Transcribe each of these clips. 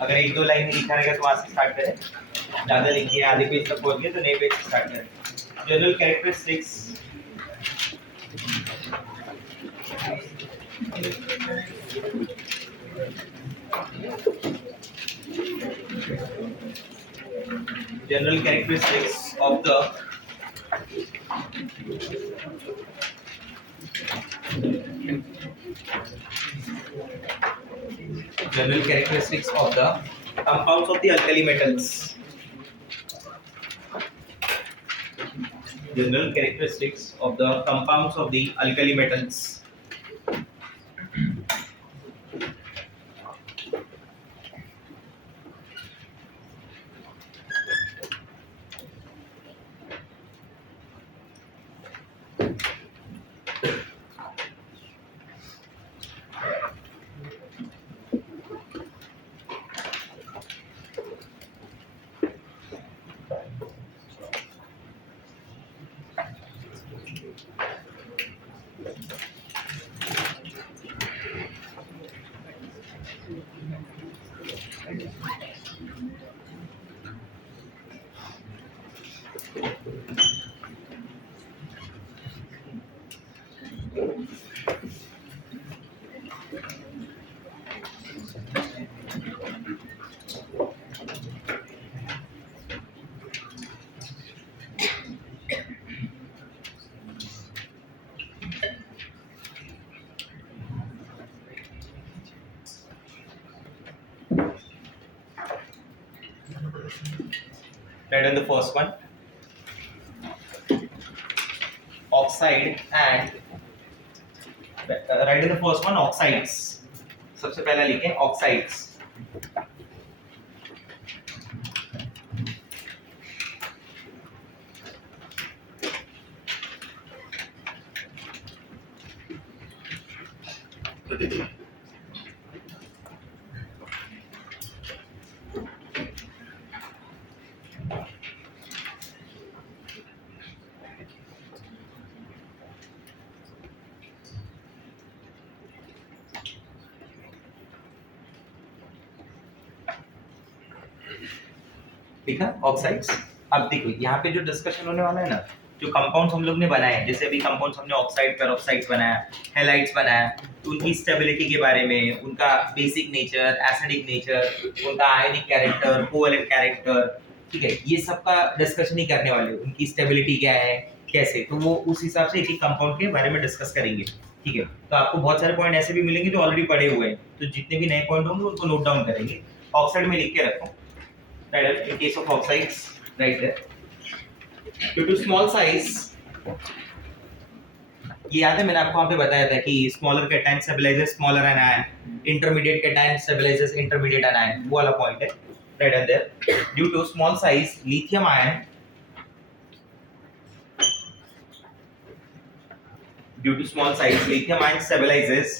अगर एक दो लाइन में लिखा रहेगा तो वहां से स्टार्ट करें, ज्यादा लिखिए आधे पेज तक पहुंच गए तो नए पेज से स्टार्ट करें। General characteristics, general characteristics of the compounds of the alkali metals. General characteristics of the compounds of the alkali metals. Right on the first one, oxide and right in the first one, oxides. सबसे पहला लिखें oxides. ठीक है, oxides. अब देखो यहाँ पे जो डिस्कशन होने वाला है ना, जो कंपाउंड्स हम लोग ने बनाए हैं, जैसे अभी कंपाउंड्स हमने ऑक्साइड पेरोक्साइड्स बनाया, हैलाइड्स बनाया, तो उनकी स्टेबिलिटी के बारे में, उनका बेसिक नेचर, एसिडिक नेचर, उनका आयनिक कैरेक्टर, कोवैलेंट कैरेक्टर, ठीक है, ये सब का डिस्कशन ही करने वाले, उनकी स्टेबिलिटी क्या है, कैसे, तो वो उस हिसाब से एक एक कंपाउंड के बारे में डिस्कस करेंगे। ठीक है, तो आपको बहुत सारे पॉइंट ऐसे भी मिलेंगे जो ऑलरेडी पढ़े हुए हैं, तो जितने भी नए पॉइंट होंगे उनको नोट डाउन करेंगे। ऑक्साइड में लिख के रखो, right, in case of oxides, right there, due to small size, ये याद है मैंने आपको वहाँ पे बताया था कि smaller cation stabilises smaller anion, intermediate cation stabilises intermediate anion, वो वाला पॉइंट है, right on there, due to small size lithium ion, due to small size lithium ion stabilizes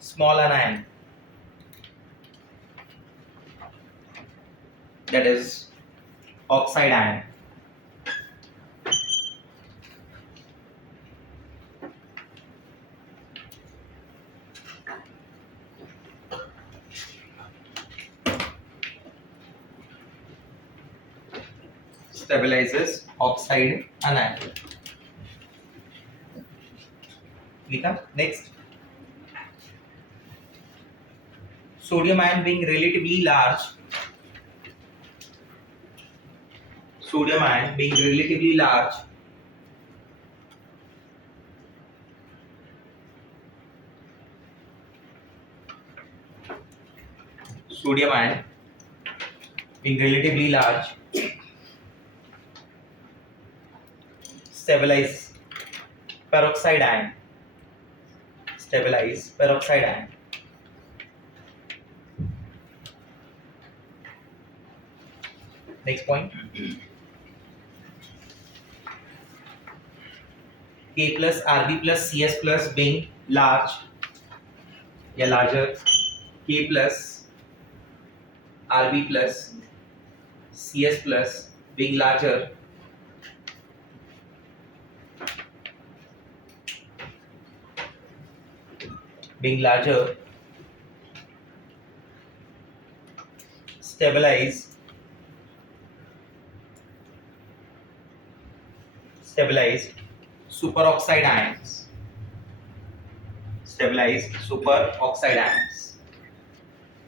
small anion, that is oxide ion. Stabilizes oxide anion. लिखा। Next, sodium ion being relatively large, sodium ion being relatively large, sodium ion being relatively large, stabilize peroxide ion, stabilize peroxide ion. Next point, K plus Rb plus Cs plus being large या larger, K plus Rb plus Cs plus being larger, being larger, stabilize superoxide ions. Stabilize superoxide ions.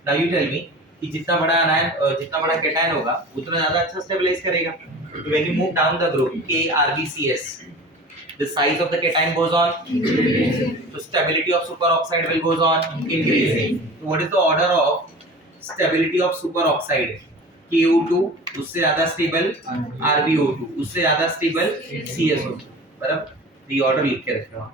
Now you tell me कि जितना बड़ा ion जितना बड़ा cation होगा उतना ज्यादा अच्छा स्टेबलाइज करेगा. So when you move down the group KRBCS, the size of the cation goes on increasing. So stability of superoxide will goes on increasing. So what is the order of stability of superoxide? KO2 उससे ज्यादा stable RbO2 उससे ज्यादा stable CSO. बराबर. ये order लिख के रखना.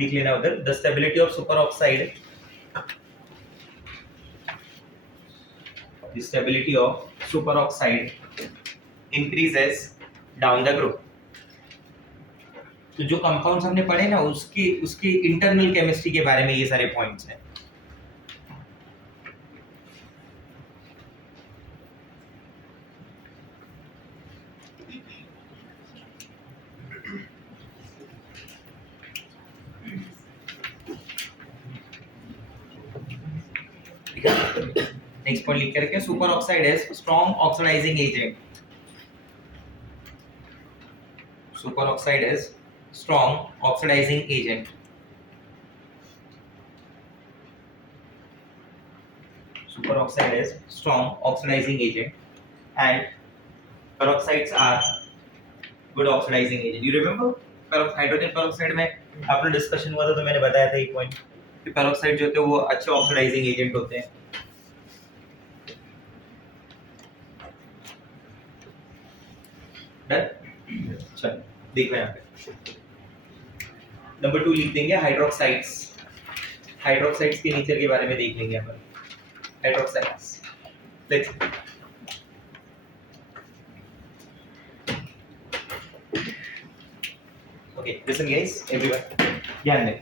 लिख लेना उधर. The stability of superoxide, the stability of superoxide increases down the group. तो जो कंपाउंड्स हमने पढ़े ना उसकी इंटरनल केमिस्ट्री के बारे में ये सारे पॉइंट्स हैं. नेक्स्ट पॉइंट लिख के रखें. Superoxide is strong oxidizing agent. Superoxide is strong oxidizing agent. Superoxide is strong oxidizing agent and peroxides are good oxidizing agent. You remember hydrogen peroxide में आपने discussion हुआ था तो मैंने बताया था ये पॉइंट कि पेरोक्साइड जो होते हैं वो अच्छे ऑक्सीडाइजिंग एजेंट होते हैं. चल देखो यहाँ पे नंबर 2 लिख देंगे हाइड्रोक्साइड्स. हाइड्रोक्साइड्स के नेचर के बारे में देख लेंगे अपन. Hydroxides let's okay listen guys everyone ध्यान दें.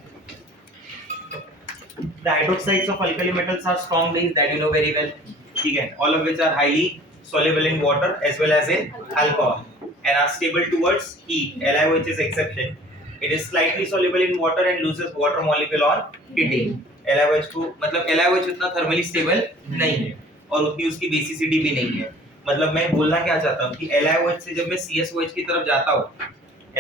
The hydroxides of alkali metals are strong bases that you know very well. ठीक है. All of which are highly soluble in water as well as in alcohol and are stable towards heat. LiOH is exception. It is slightly soluble in water and loses water molecule on heating. LiOH को मतलब LiOH उतना thermally stable नहीं है और उतनी उसकी basicity भी नहीं है. मतलब मैं बोलना क्या चाहता हूँ कि LiOH से जब मैं CSOH की तरफ जाता हूँ,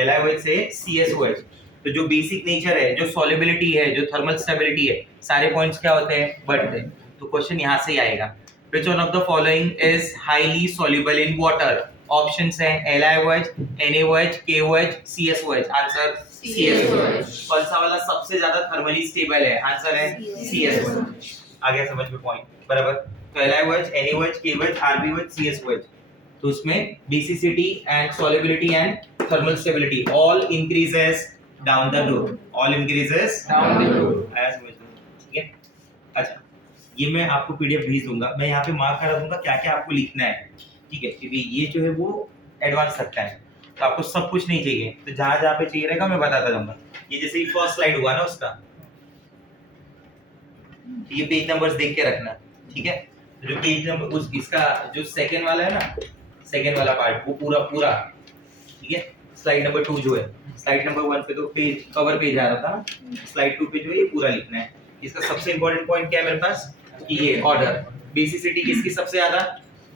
LiOH से CSOH, तो जो बेसिक नेचर है, जो सॉल्युबिलिटी है, जो थर्मल स्टेबिलिटी है, सारे पॉइंट्स क्या होते हैं? बढ़ते हैं. तो क्वेश्चन यहाँ से ही आएगा. Which one of the following is highly soluble in water? Options हैं LiOH, NaOH, KOH, CSOH. Answer CSOH. कौन सा वाला सबसे ज्यादा थर्मली स्टेबल है? आंसर है CSOH. आ गया समझ में पॉइंट? बराबर. तो LiOH, NaOH, KOH, RbOH, CSOH. तो उसमें basicity and solubility and thermal stability all increases down the group. All increases down the group. आया समझ में? ठीक है. अच्छा ये मैं आपको PDF भेज दूंगा. मैं यहाँ पे मार्क करा दूंगा क्या क्या आपको लिखना है. ठीक है. क्योंकि ये जो है वो एडवांस रखता है तो आपको सब कुछ नहीं चाहिए. तो जहाँ जहाँ पे चाहिए रहेगा मैं बताता जाऊंगा. ये जैसे ही फर्स्ट स्लाइड हुआ ना उसका, ये पेज नंबर्स देख के रखना. ठीक है. तो जो पेज नंबर उस इसका जो सेकंड वाला है ना, सेकंड वाला पार्ट वो पूरा ठीक है. स्लाइड नंबर 2 जो है, स्लाइड नंबर 1 पे तो पेज कवर पेज आ रहा था ना, स्लाइड 2 पे जो है ये पूरा लिखना है. इसका सबसे इंपॉर्टेंट पॉइंट क्या है मेरे पास कि ये ऑर्डर. बेसिसिटी किसकी सबसे ज्यादा?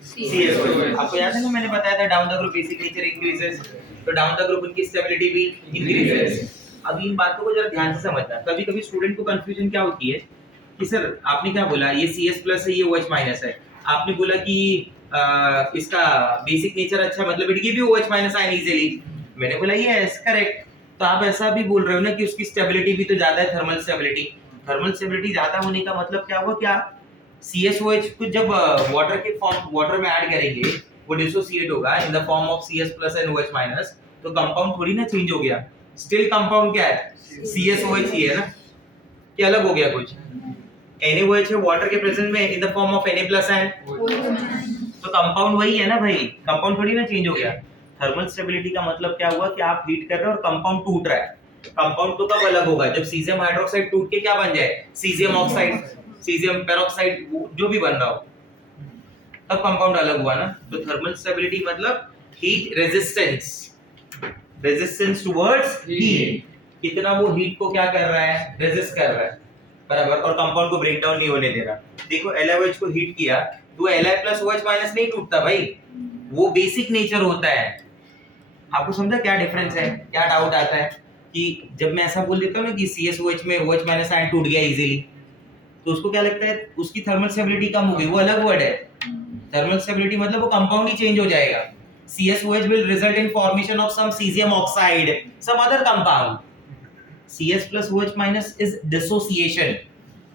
CSOH. आपको याद है ना मैंने बताया था down the group basic nature increases, तो डाउन द ग्रुप उनकी स्टेबिलिटी भी इंक्रीजेस. अब इन बातों को जरा ध्यान से समझना. कभी-कभी स्टूडेंट को कंफ्यूजन क्या होती है कि सर आपने क्या बोला ये CS+ है ये OH- है. आपने बोला कि इसका बेसिक नेचर अच्छा मतलब it give you OH- ion easily. मैंने बोला यस करेक्ट. तो आप ऐसा भी बोल रहे हो ना कि उसकी स्टेबिलिटी भी तो ज्यादा है, थर्मल स्टेबिलिटी. थर्मल स्टेबिलिटी ज्यादा होने का मतलब क्या हुआ? क्या CSOH को जब वाटर के फॉर्म वाटर में ऐड करेंगे वो डिसोसिएट होगा in the form of CS+ and OH-, तो कंपाउंड थोड़ी ना चेंज हो गया. स्टिल कंपाउंड क्या है? CSOH ही है ना. क्या अलग हो गया कुछ? NaOH है वाटर के प्रेजेंस में in the form of Na+ and तो कंपाउंड वही है ना भाई. कंपाउंड थोड़ी ना चेंज हो गया. थर्मल स्टेबिलिटी का मतलब क्या हुआ कि आप हीट कर रहे हो और कंपाउंड टूट रहा है. कंपाउंड तो कब अलग होगा, जब सीजियम हाइड्रोक्साइड टूट के क्या बन जाए, सीजियम ऑक्साइड, सीजियम पेरोक्साइड, जो भी बन रहा हो, तब कंपाउंड अलग हुआ ना। तो थर्मल स्टेबिलिटी मतलब heat resistance, resistance towards heat, कितना वो हीट को क्या कर रहा है, रेजिस्ट कर रहा है, बराबर, और कंपाउंड को ब्रेक डाउन नहीं होने दे रहा। देखो LiOH को हीट किया तो Li प्लस OH माइनस नहीं टूटता भाई, वो बेसिक नेचर होता है। आपको समझा क्या डिफरेंस है, क्या डाउट आता है कि जब मैं ऐसा बोल देता हूँ ना कि CSOH में OH माइनस आयन टूट गया इजीली, तो उसको क्या लगता है, उसकी थर्मल स्टेबिलिटी कम हो गई, वो अलग वर्ड है। थर्मल स्टेबिलिटी मतलब वो कंपाउंड ही चेंज हो जाएगा। CSOH will result in formation of some cesium oxide, some other compound. CS plus OH minus is dissociation.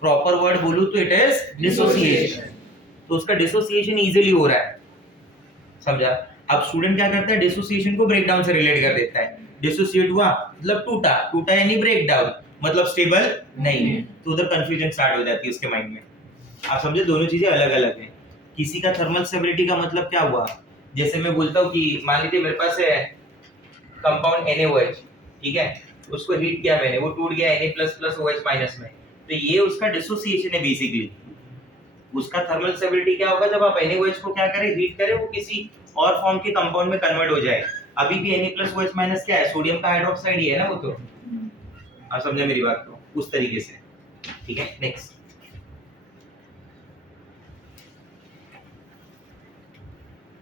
Proper word बोलूं तो it is dissociation. तो उसका dissociation easily हो रहा है, समझा। अब स्टूडेंट क्या करता है, डिसोसिएशन को ब्रेकडाउन से रिलेट कर देता है। डिसोसिएट हुआ मतलब टूटा, टूटा यानी ब्रेकडाउन मतलब स्टेबल नहीं है, तो उधर कंफ्यूजन स्टार्ट हो जाती है उसके माइंड में। आप समझे, दोनों चीजें अलग अलग हैं। किसी का थर्मल स्टेबिलिटी का मतलब क्या हुआ, जैसे मैं बोलता हूँ कि मान लीजिए मेरे पास है कंपाउंड NaOH, ठीक है, उसको हीट किया मैंने, वो टूट गया Na++OH माइनस में, तो ये उसका डिसोसिएशन है बेसिकली। उसका थर्मल स्टेबिलिटी क्या होगा, जब आप NaOH को क्या करें, हीट करें, वो किसी और फॉर्म के कंपाउंड में कन्वर्ट हो जाए। अभी भी Na+OH माइनस क्या है, सोडियम का हाइड्रोक्साइड ही है ना वो, तो आप समझे मेरी बात को, उस तरीके से, ठीक है। नेक्स्ट,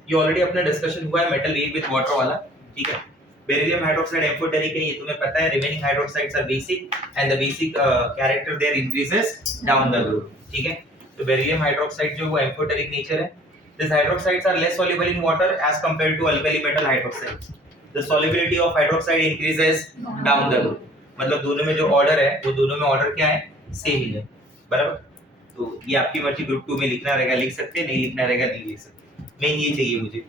ये ऑलरेडी अपना डिस्कशन हुआ है मेटल रिएक्ट विद वाटर वाला, ठीक है। बेरिलियम हाइड्रोक्साइड एम्फोटेरिक है, ये तुम्हें पता है। Remaining hydroxides are basic and the basic character their increases down the group, ठीक है। तो बेरिलियम हाइड्रोक्साइड जो वो एम्फोटेरिक नेचर है। These hydroxides are less soluble in water as compared to alkali metal hydroxides. The solubility of hydroxide increases down the group. मतलब दोनों में जो ऑर्डर है, वो दोनों में ऑर्डर क्या है, सेम ही है, बराबर। तो ये आपकी मर्जी, ग्रुप 2 में लिखना रहेगा लिख सकते, नहीं लिखना रहेगा नहीं लिख सकते। मेन ये चाहिए मुझे,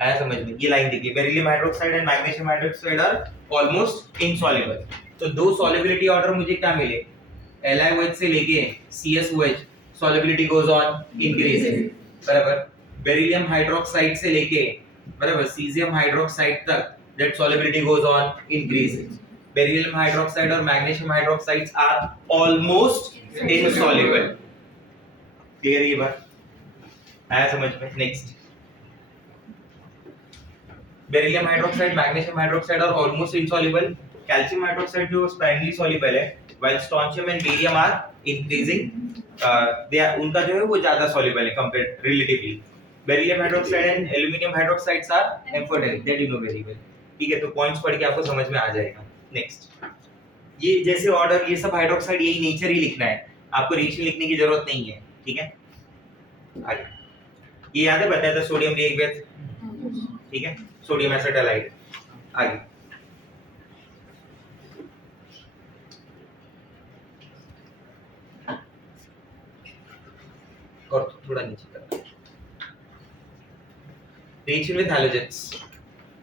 आया समझ में। ये लाइन देखिए, beryllium hydroxide and magnesium hydroxide are almost insoluble. तो दो सॉल्युबिलिटी ऑर्डर मुझे क्या मिले, LiOH से लेके CSOH, solubility goes on increasing, बराबर। बेरिलियम हाइड्रोक्साइड से लेके बराबर सीजियम हाइड्रोक्साइड तक that solubility goes on increasing. Beryllium hydroxide और magnesium hydroxides are almost insoluble. Clear ये बात, आया समझ में। Next, beryllium hydroxide, magnesium hydroxide are almost insoluble. Calcium hydroxide जो स्पाइरली सॉल्युबल है, while strontium and barium are increasing, उनका जो है वो ज्यादा soluble है compared relatively. Beryllium hydroxide and aluminum hydroxides are amphoteric, that you know very well. ठीक है, तो पॉइंट्स पढ़ के आपको समझ में आ जाएगा। नेक्स्ट, ये जैसे ऑर्डर, ये सब हाइड्रोक्साइड यही नेचर ही लिखना है, आपको रिएक्शन लिखने की जरूरत नहीं है, ठीक है। आगे ये याद है, बताया था सोडियम रिएक्ट विद, ठीक है, सोडियम एसिटाइलाइड। आगे और थोड़ा नीचे कर, reaction with halogens.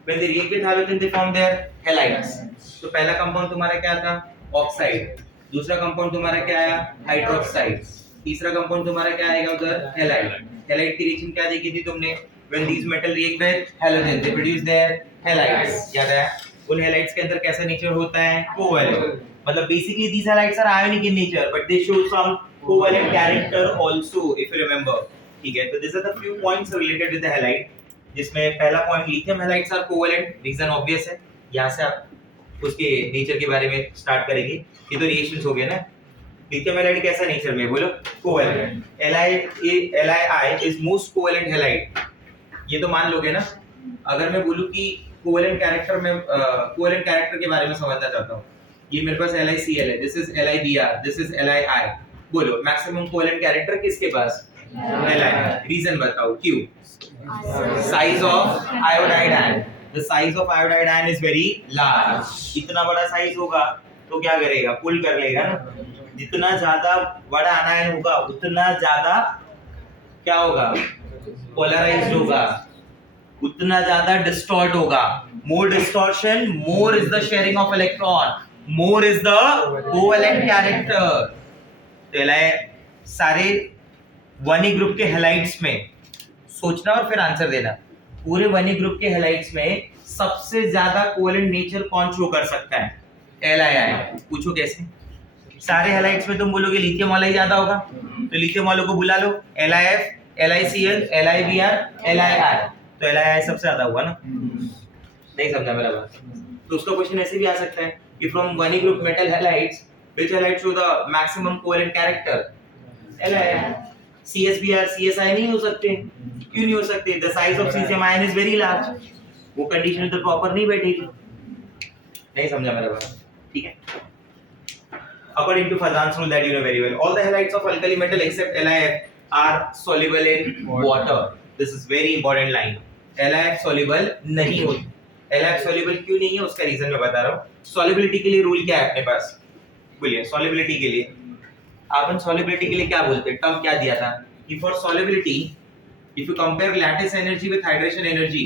When they react with halogen, they form their halides. तो पहला कंपाउंड तुम्हारा क्या था, ऑक्साइड। दूसरा कंपाउंड तुम्हारा क्या आया, हाइड्रोक्साइड। तीसरा कंपाउंड तुम्हारा क्या आएगा उधर, हैलाइड। हैलाइड की रिएक्शन क्या देखी थी तुमने, when these metal react with halogen, they produce their halides. याद है, उन हैलाइड्स के अंदर कैसा नेचर होता है, कोवैलेंट। मतलब basically these halides are ionic in nature, but they show some covalent character also, if you remember, ठीक है। तो these are the few points related with the halide, जिसमें पहला point lithium halides are covalent, reason obvious है, यहाँ से आप उसके नेचर के बारे में स्टार्ट करेंगे। ये तो रिएक्शंस हो गए ना। लिथियम हैलाइड कैसा नेचर में, बोलो covalent. Li is most covalent halide, ये तो मान लोगे ना। अगर मैं बोलूं कि कोवैलेंट कैरेक्टर में, कोवैलेंट कैरेक्टर के बारे में समझना चाहता हूँ, ये मेरे पास LiCl है, this is LiBr, this is Li, बोलो मैक्सिमम कोवैलेंट कैरेक्टर किसके पास, Li। रीजन बताओ क्यों, size of iodide ion, the size of iodide ion is very large. इतना बड़ा साइज होगा तो क्या करेगा, पुल कर लेगा ना। जितना ज्यादा बड़ा आयन होगा उतना ज्यादा क्या होगा, पोलराइज्ड होगा, उतना ज्यादा डिस्टॉर्ट होगा। More distortion, more is the sharing of electron, more is the covalent character. तो सारे 1e ग्रुप के हैलाइड्स में सोचना और फिर आंसर देना। पूरे 1e ग्रुप के हैलाइड्स में सबसे ज्यादा कोवैलेंट नेचर कौन शो कर सकता है, LiI। पूछो कैसे? सारे हैलाइड्स में तुम बोलोगे लिथियम वाला ही ज्यादा होगा, तो लिथियम वालों को बुला लो, LiF, LiCl, LiBr, LiI, तो LiI सबसे ज्यादा हुआ ना। नहीं समझा मेरा बात? तो उसका क्वेश्चन ऐसे भी आ सकता है कि from one group metal halides which halides show the maximum covalent character? LiI। CSBr, CSI नहीं हो सकते, क्यों नहीं हो सकते? The size of caesium ion is very large, वो कंडीशन तो प्रॉपर नहीं बैठेगी। नहीं समझा मेरा बात? ठीक है। According to Fazan's rule that you know very well, all the halides of alkali metal except LiF are soluble in water. This is very important line. LiF soluble नहीं होती। LiF soluble क्यों नहीं है उसका रीजन मैं बता रहा हूँ। Solubility के लिए रूल क्या है अपने पास? बोलिए solubility के लिए। अपन solubility के लिए क्या बोलते हैं? टर्म क्या दिया था? कि for solubility, if you compare lattice energy with hydration energy,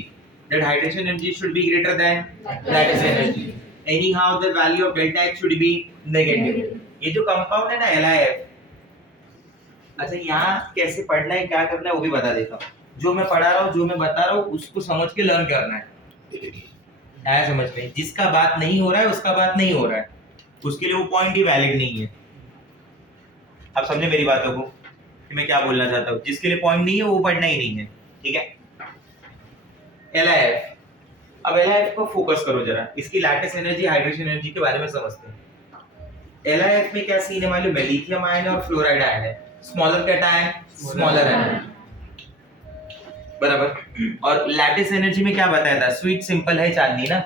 that hydration energy should be greater than lattice energy. Anyhow, the value of delta H should be negative. ये जो कंपाउंड है ना LiF, अच्छा यहाँ कैसे पढ़ना है क्या करना है वो भी बता देता हूँ। जो मैं पढ़ा रहा हूँ जो मैं बता रहा हूँ उसको समझ के लर्न करना है, आया समझ में? जिसका बात नहीं हो रहा है उसका बात नहीं हो रहा है, उसके लिए वो पॉइंट ही वैलिड नहीं है। आप समझे मेरी बातों को कि मैं क्या बोलना चाहता हूँ? जिसके लिए पॉइंट नहीं है वो पढ़ना ही नहीं है, ठीक है? LiF, अब LiF को फोकस करो जरा, इसकी लैटिस एनर्जी हाइड्रेशन एनर्जी के बारे में समझते हैं। LiF में क्या सीन है मालूम है? लिथियम आयन और फ्लोराइड आयन है, स्मॉलर कैटायन, स्मॉलर आयन, बराबर। और लैटिस एनर्जी में क्या बताया था? स्वीट सिंपल है चांदी ना,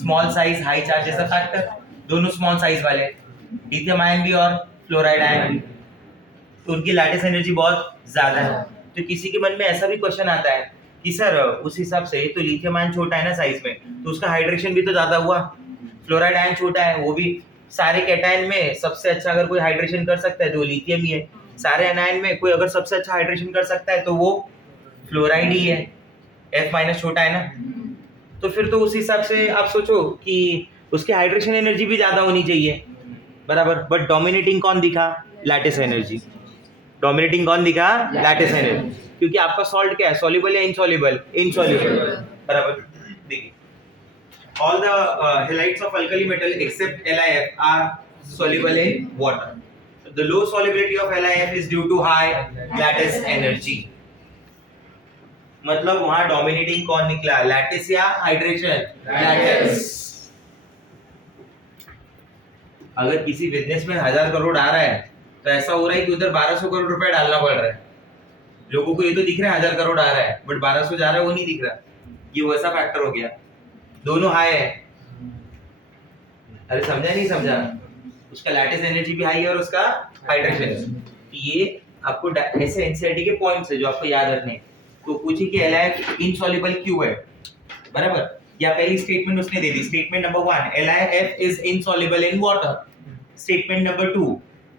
स्मॉल साइज हाई चार्ज जैसा फैक्टर, दोनों स्मॉल साइज वाले, लिथियम आयन भी और फ्लोराइड आयन भी, तो उनकी लैटिस एनर्जी बहुत ज्यादा है। तो किसी के मन में ऐसा भी क्वेश्चन आता है कि सर उस हिसाब से तो लिथियम आयन छोटा है ना साइज में, तो उसका हाइड्रेशन भी तो ज्यादा हुआ, फ्लोराइड आयन छोटा है, वो भी सारे कैटायन में सबसे अच्छा अगर कोई हाइड्रेशन कर सकता है तो लिथियम ही है, सारे एनायन में कोई अगर सबसे अच्छा हाइड्रेशन कर सकता है तो वो फ्लोराइड ही है, F- छोटा है ना, तो फिर तो उस हिसाब से आप सोचो कि उसकी हाइड्रेशन एनर्जी भी ज्यादा होनी चाहिए, बराबर। बट डोमिनेटिंग कौन दिखा? Lattice energy. डोमिनेटिंग कौन दिखा? लैटिस एनर्जी, क्योंकि आपका सॉल्ट क्या है? सॉल्युबल या इनसॉल्युबल? इनसॉल्युबल, बराबर। देखिए all the halides of alkali metal except LiF are soluble in water. The low solubility of LiF is due to high lattice energy. मतलब वहां डोमिनेटिंग कौन निकला? लैटिस या हाइड्रेशन? लैटिस। अगर किसी बिजनेस में 1000 करोड़ आ रहा है तो ऐसा हो रहा है कि उधर 1200 करोड़ रुपए डालना पड़ रहा है। लोगों को ये तो दिख रहा है 1000 करोड़ आ रहा है, बट 1200 जा रहा है वो नहीं दिख रहा। ये वैसा फैक्टर हो गया, दोनों हाई है। अरे समझा नहीं समझा? उसका लैटिस एनर्जी भी हाई है और उसका हाइड्रेशन। ये आपको ऐसे एनसीईआरटी के पॉइंट्स है जो आपको याद रखने। तो पूछिए कि LiF इनसॉल्युबल क्यों है, बराबर। या पहली स्टेटमेंट उसने दे दी, statement number 1 LiF is insoluble in water, statement number 2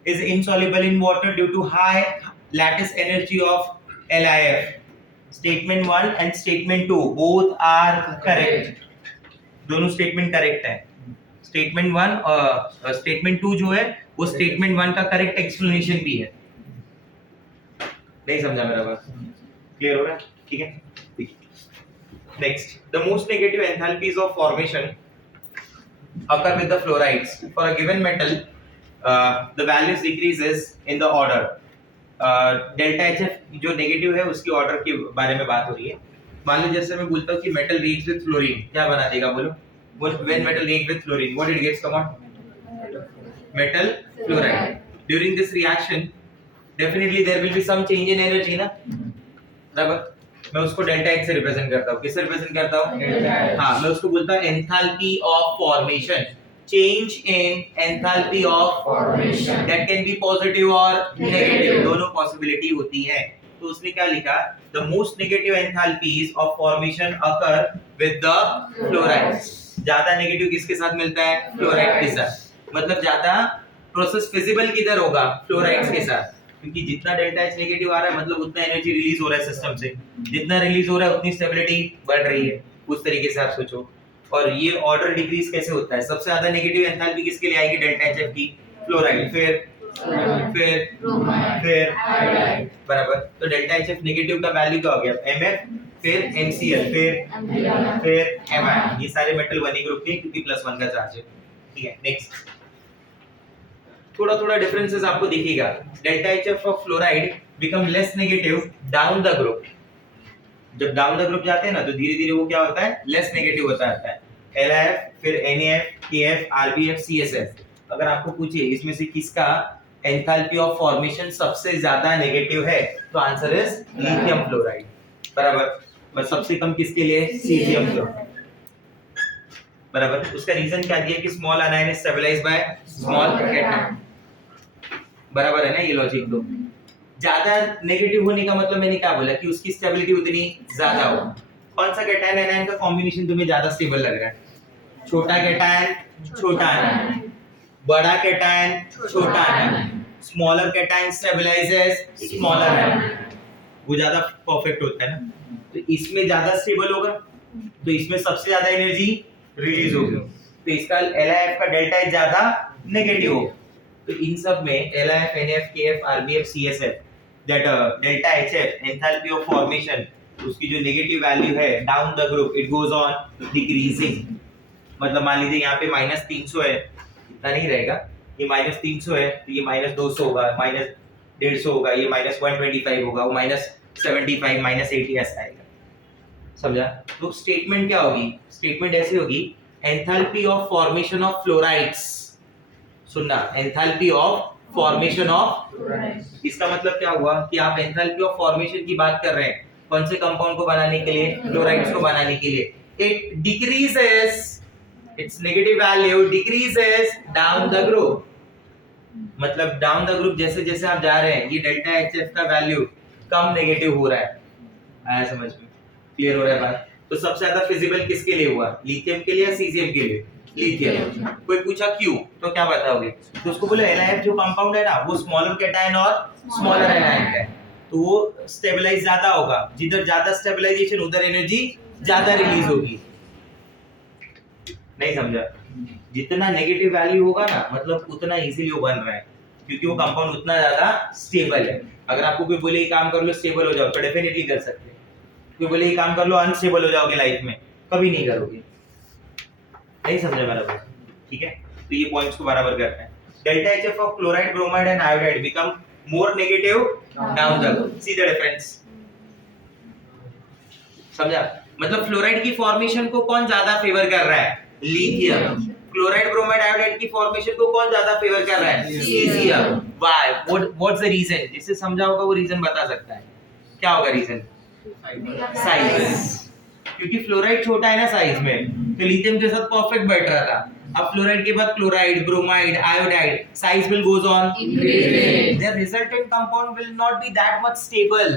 is insoluble in water due to high lattice energy of LiF। Statement 1 and statement 2 both are correct, दोनों स्टेटमेंट करेक्ट है। स्टेटमेंट 1 और स्टेटमेंट 2 जो है वो statement 1 का correct explanation भी है। नहीं समझा मेरा बात? क्लियर हो रहा है? ठीक है। Next, the most negative enthalpies of formation occur with the fluorides for a given metal. The values decreases in the order. Delta HF जो नेगेटिव है उसकी ऑर्डर के बारे में बात हो रही है। मान लो जैसे मैं बोलता हूँ कि मेटल रिएक्ट्स विद फ्लोरीन, क्या बना देगा बोलो? When metal reacts with fluorine, what it gets? Come on, metal fluoride. During this reaction, definitely there will be some change in energy ना, बराबर। मैं उसको डेल्टा H से रिप्रेजेंट करता हूँ। किससे रिप्रेजेंट करता हूँ? हाँ, मैं उसको बोलता हूँ enthalpy of formation, change in enthalpy of formation. That can be positive और नेगेटिव, दोनों पॉसिबिलिटी होती है। तो उसने क्या लिखा? The most negative enthalpies of formation occur with the fluorides. ज्यादा नेगेटिव किसके साथ मिलता है? फ्लोराइड के साथ। मतलब ज्यादा प्रोसेस फिजिबल किधर होगा? फ्लोराइड्स के साथ, क्योंकि जितना डेल्टा H नेगेटिव आ रहा है मतलब उतना एनर्जी रिलीज हो रहा है सिस्टम से, जितना रिलीज हो रहा है उतनी स्टेबिलिटी बढ़ रही है। उस तरीके से आप सोचो। और ये ऑर्डर डिक्रीज कैसे होता है? सबसे ज्यादा नेगेटिव एंथैल्पी किसके लिए आएगी? डेल्टा HF की, फ्लोराइड, फिर बराबर। तो डेल्टा HF नेगेटिव का वैल्यू क्या हो गया? MF, फिर MCl, फिर Mi। ये सारे मेटल 1 ग्रुप के, क्योंकि +1 का चार्ज है। ठीक है नेक्स्ट, थोड़ा थोड़ा डिफरेंसेस आपको दिखेगा। Delta HF of fluoride become less negative down the group. जब डाउन द ग्रुप जाते हैं ना तो धीरे धीरे वो क्या होता है, लेस नेगेटिव होता रहता है। LiF फिर NaF KF RBF CSF। अगर आपको पूछे इसमें से किसका एंथैल्पी ऑफ फॉर्मेशन सबसे ज्यादा नेगेटिव है तो आंसर इज लिथियम फ्लोराइड, बराबर। और सबसे कम किसके लिए, सीजियम फ्लोराइड, बराबर। उसका रीजन क्या दिया कि small anion is stabilised by small cation, बराबर है ना ये लॉजिक। तो ज्यादा नेगेटिव होने का मतलब मैंने क्या बोला कि उसकी स्टेबिलिटी उतनी ज्यादा हो। कौन सा कैटायन एनायन का कॉम्बिनेशन तुम्हें ज्यादा स्टेबल लग रहा है? छोटा कैटायन छोटा आनायन, बड़ा कैटायन छोटा आनायन, स्मॉलर कैटायन स्टेबलाइजेस स्मॉलर आनायन, वो ज्यादा परफेक्ट होता है ना। तो इसमें ज्यादा स्टेबल होगा तो इसमें सबसे ज्यादा एनर्जी रिलीज होगी, तो इसका LiF का डेल्टा एच ज्यादा नेगेटिव हो। तो इन सब में LiF NaF KF RBF CSF that delta HF enthalpy of formation, उसकी जो नेगेटिव वैल्यू है down the group it goes on decreasing. मतलब मान लीजिए यहाँ पे -300 है, इतना नहीं रहेगा, ये -300 है तो ये -200 होगा, -150 होगा, ये -125 होगा, वो -75 -80 ऐसा आएगा, समझा? तो स्टेटमेंट क्या होगी, स्टेटमेंट ऐसी होगी enthalpy of formation of fluorides. सुनना, एंथैल्पी ऑफ फॉर्मेशन ऑफ, इसका मतलब क्या हुआ कि आप एंथैल्पी ऑफ फॉर्मेशन की बात कर रहे हैं कौन से कंपाउंड को बनाने के लिए, फ्लोराइड्स को बनाने के लिए। It decreases, it's negative value decreases down the group. मतलब डाउन द ग्रुप जैसे जैसे आप जा रहे हैं ये डेल्टा एचएफ का वैल्यू कम नेगेटिव हो रहा है। आया समझ में, क्लियर हो रहा है बात? तो सबसे ज्यादा फिजिबल किसके लिए हुआ, लिथियम के लिए या सीजियम के लिए? लिथियम। कोई पूछा क्यों तो क्या बताओगे? तो उसको बोले LiF जो कंपाउंड है ना वो स्मॉलर कैटायन और स्मॉलर एनायन है, तो वो स्टेबलाइज ज्यादा होगा, जिधर ज्यादा स्टेबलाइजेशन उधर एनर्जी ज्यादा रिलीज होगी। नहीं समझा? जितना नेगेटिव वैल्यू होगा ना मतलब उतना इजीली वो बन रहा है क्योंकि वो कंपाउंड उतना ज्यादा स्टेबल है। अगर आपको कोई बोले ये काम कर लो स्टेबल हो जाओ तो डेफिनेटली कर सकते हैं, कोई बोले ये काम कर लो अनस्टेबल हो जाओगे लाइफ में, कभी नहीं करोगे। नहीं समझा मेरा बात? ठीक है, तो ये पॉइंट्स को बराबर करते हैं। Delta HF of chloride bromide and iodide become more negative down the, see the difference, समझा? मतलब फ्लोराइड की फॉर्मेशन को कौन ज्यादा फेवर कर रहा है, लिथियम। क्लोराइड ब्रोमाइड आयोडाइड की फॉर्मेशन को कौन ज्यादा फेवर कर रहा है, caesium. Why, what's the reason? जिससे समझा होगा वो रीजन बता सकता है, क्या होगा रीजन? साइज, क्योंकि फ्लोराइड छोटा है ना साइज में तो लिथियम के साथ परफेक्ट बैठ रहा था। अब फ्लोराइड के बाद chloride bromide iodide, size will goes on increasing, their resultant compound will not be that much stable.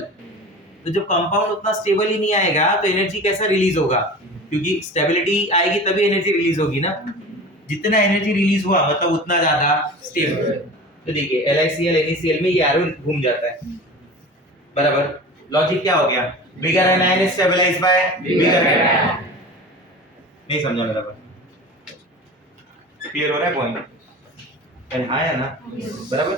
तो जब कंपाउंड उतना स्टेबल ही नहीं आएगा तो एनर्जी कैसा रिलीज होगा, क्योंकि स्टेबिलिटी आएगी तभी एनर्जी रिलीज होगी ना। जितना एनर्जी रिलीज हुआ मतलब उतना ज्यादा स्टेबल। तो देखिए LiCl NaCl में ये एरो घूम जाता है, बराबर। लॉजिक क्या हो गया, bigger anion is stabilised by bigger cation. नहीं समझा मेरा बात? क्लियर हो रहा है पॉइंट? अरे हाँ है ना, बराबर।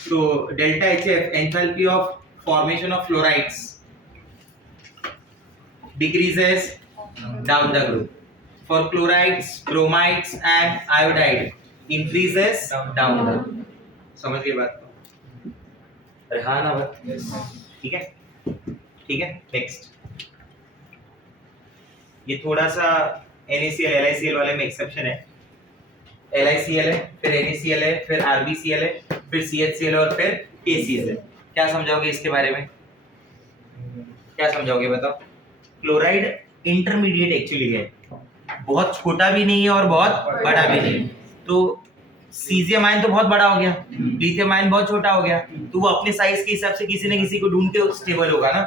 तो delta HF enthalpy of formation of fluorides decreases down the group. For chlorides, bromides and iodide increases down the group. समझ गए बात को? अरे हाँ ना बात? ठीक है, ठीक है। नेक्स्ट, ये थोड़ा सा NaCl LiCl वाले में एक्सेप्शन है। LiCl है, फिर NaCl है, फिर RbCl है, फिर CHCl और फिर KCl है। क्या समझाओगे इसके बारे में? क्या समझाओगे बताओ? क्लोराइड इंटरमीडिएट एक्चुअली है, बहुत छोटा भी नहीं है और बहुत बड़ा भी नहीं। तो सीजियम आयन तो बहुत बड़ा हो गया, लिथियम आयन बहुत छोटा हो गया, तो वो अपने साइज के हिसाब से किसी न किसी को ढूंढ के स्टेबल होगा ना।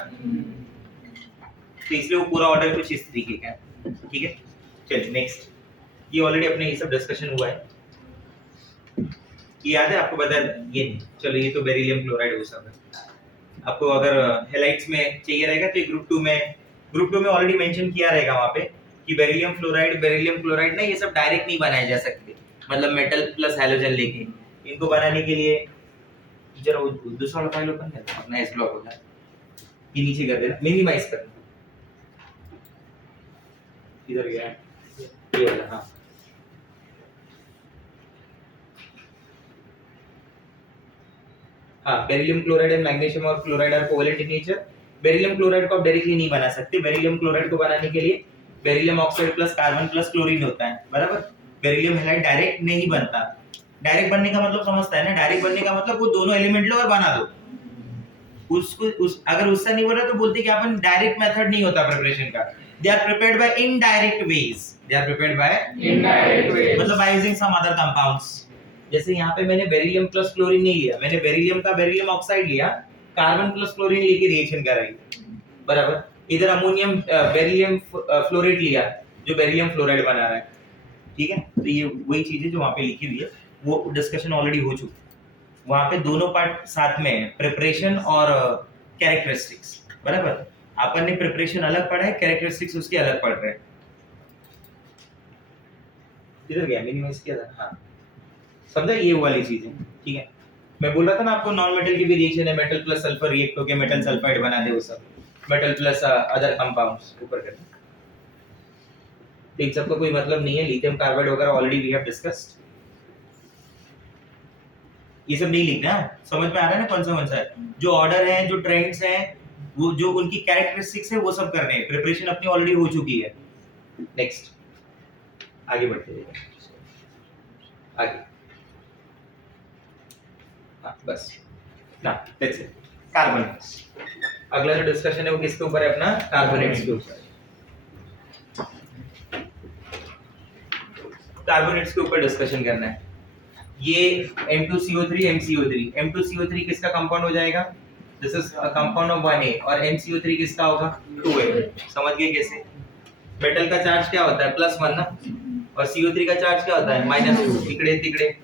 तो इसलिए वो पूरा ऑर्डर कुछ इस तरीके का है, ठीक है। चलिए नेक्स्ट, ये ऑलरेडी अपने ये सब डिस्कशन हुआ है, ये याद है आपको? बता ये नहीं, चलो ये तो बेरिलियम क्लोराइड वो सब है। आपको अगर हेलाइट्स में चाहिए रहेगा तो ग्रुप 2 में ऑलरेडी मेंशन किया रहेगा वहाँ पे कि बेरिलियम क्लोराइड ना ये सब डायरेक्ट नहीं बनाए जा सकते, मतलब मेटल प्लस हैलोजन लेके। इनको बनाने के लिए जरा वो दूसरा वाला फाइल ओपन कर, अपना एस ब्लॉक होगा ये नीचे कर देना, मिनिमाइज करना, इधर गया ये वाला, हाँ हाँ, बेरिलियम क्लोराइड एंड मैग्नीशियम और chloride are covalent in nature. Beryllium chloride को आप डायरेक्टली नहीं बना सकते। बेरिलियम क्लोराइड को बनाने के लिए beryllium oxide plus carbon plus chlorine होता है, बराबर। बेरिलियम हैलाइड डायरेक्ट नहीं बनता। डायरेक्ट बनने का मतलब समझता है ना, डायरेक्ट बनने का मतलब वो दोनों एलिमेंट लो और बना दो। अगर उससे नहीं बोला तो बोलते कि अपन डायरेक्ट मेथड नहीं होता प्रिपरेशन का। They are prepared by indirect ways. They are prepared by indirect ways, मतलब by using some other compounds. जैसे यहाँ पे मैंने बेरिलियम प्लस क्लोरीन नहीं लिया, मैंने बेरिलियम का बेरिलियम ऑक्साइड लिया, कार्बन प्लस क्लोरीन लेके रिएक्शन कराई, बराबर। इधर अमोनियम बेरिलियम फ्लोराइड लिया जो बेरिलियम फ्लोराइड बना रहा है, ठीक है। तो ये वही चीज है जो वहाँ पे लिखी हुई है, वो डिस्कशन ऑलरेडी हो चुकी है। वहाँ पे दोनों पार्ट साथ में है, प्रिपरेशन और कैरेक्टरिस्टिक्स, बराबर। अपन ने प्रिपरेशन अलग पढ़ा है, कैरेक्टरिस्टिक्स उसके अलग पढ़ रहे हैं। किधर गया, मिनिमाइज किया था, हाँ समझा, ये वाली चीज है, ठीक है। मैं बोल रहा था ना आपको, नॉन मेटल की भी रिएक्शन है, मेटल प्लस सल्फर रिएक्ट होकर मेटल सल्फाइड बना दे, वो सब मेटल प्लस अदर कंपाउंड्स ऊपर करते। इन सबका कोई मतलब नहीं है, लिथियम कार्बाइड वगैरह ऑलरेडी वी हैव डिस्कस्ड। ये सब नहीं लिखना, समझ में आ रहा है ना कौन सा है। जो ऑर्डर है, जो ट्रेंड्स हैं, वो जो उनकी कैरेक्टरिस्टिक्स है, वो सब करने हैं। प्रिपरेशन अपनी ऑलरेडी हो चुकी है। नेक्स्ट आगे बढ़ते हैं, आगे, हाँ बस ना, लेट्स इट कार्बोनेट्स। अगला जो डिस्कशन है वो किसके ऊपर है अपना, कार्बोनेट्स के ऊपर। कार्बोनेट्स के ऊपर डिस्कशन करना है। ये M2CO3 MCO3, M2CO3 किसका कंपाउंड हो जाएगा, this is a compound of 1A, और MCO3 किसका होगा, 2A। समझ गए कैसे। मेटल का चार्ज क्या होता है, +1 ना, और CO3 का चार्ज क्या होता है, -2। इकड़े तिकड़े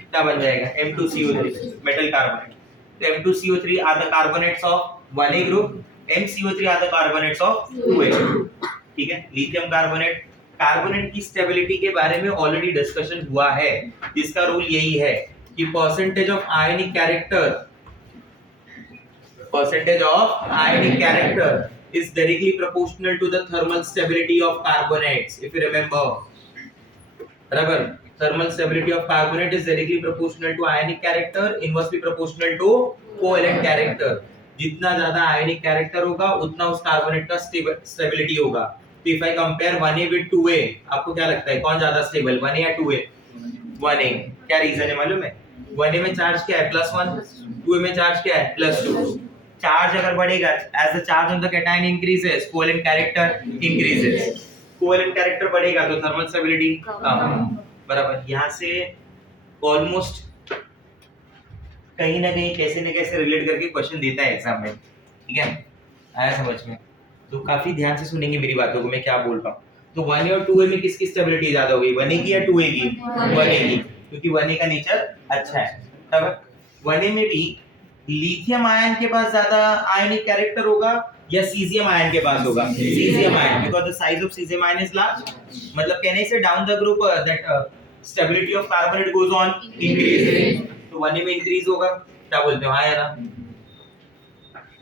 क्या बन जाएगा, M2CO3, मेटल कार्बोनेट। तो M2CO3 are the carbonates of 1A group, MCO3 are the carbonates of 2A group, ठीक है। लिथियम कार्बोनेट, कार्बोनेट की स्टेबिलिटी के बारे में ऑलरेडी डिस्कशन हुआ है, जिसका रूल यही है कि percentage of ionic character is directly proportional to the thermal stability of carbonates, if you remember, बराबर। thermal stability of carbonate is directly proportional to ionic character, inversely proportional to covalent character। जितना ज्यादा आयनिक character होगा उतना उस carbonate का stability होगा। तो if I compare 1A with 2A, आपको क्या लगता है कौन ज्यादा स्टेबल, 1A या 2A? 1A। क्या रीजन है मालूम है, 1A में चार्ज क्या है, +1, 2A में चार्ज क्या है, +2। चार्ज अगर बढ़ेगा, as the charge on the cation increases, covalent character increases. Covalent character बढ़ेगा तो थर्मल स्टेबिलिटी कम, बराबर। यहाँ से ऑलमोस्ट कहीं ना कहीं कैसे न कैसे रिलेट करके क्वेश्चन देता है एग्जाम में, ठीक है, आया समझ में। तो काफी ध्यान से सुनेंगे मेरी बातों को, मैं क्या बोल रहा हूँ। तो 1A और 2A में किसकी स्टेबिलिटी ज्यादा होगी, 1A की या 2A की? 1A की, क्योंकि 1A का नेचर अच्छा है। तब 1A में भी लिथियम आयन के पास ज्यादा आयनिक कैरेक्टर होगा या सीजियम आयन के पास होगा, caesium ion, because the size of caesium ion is large. मतलब कहने से down the group that stability of carbonate goes on increasing, तो 1A में इंक्रीज होगा। क्या बोलते हो, हाँ या ना?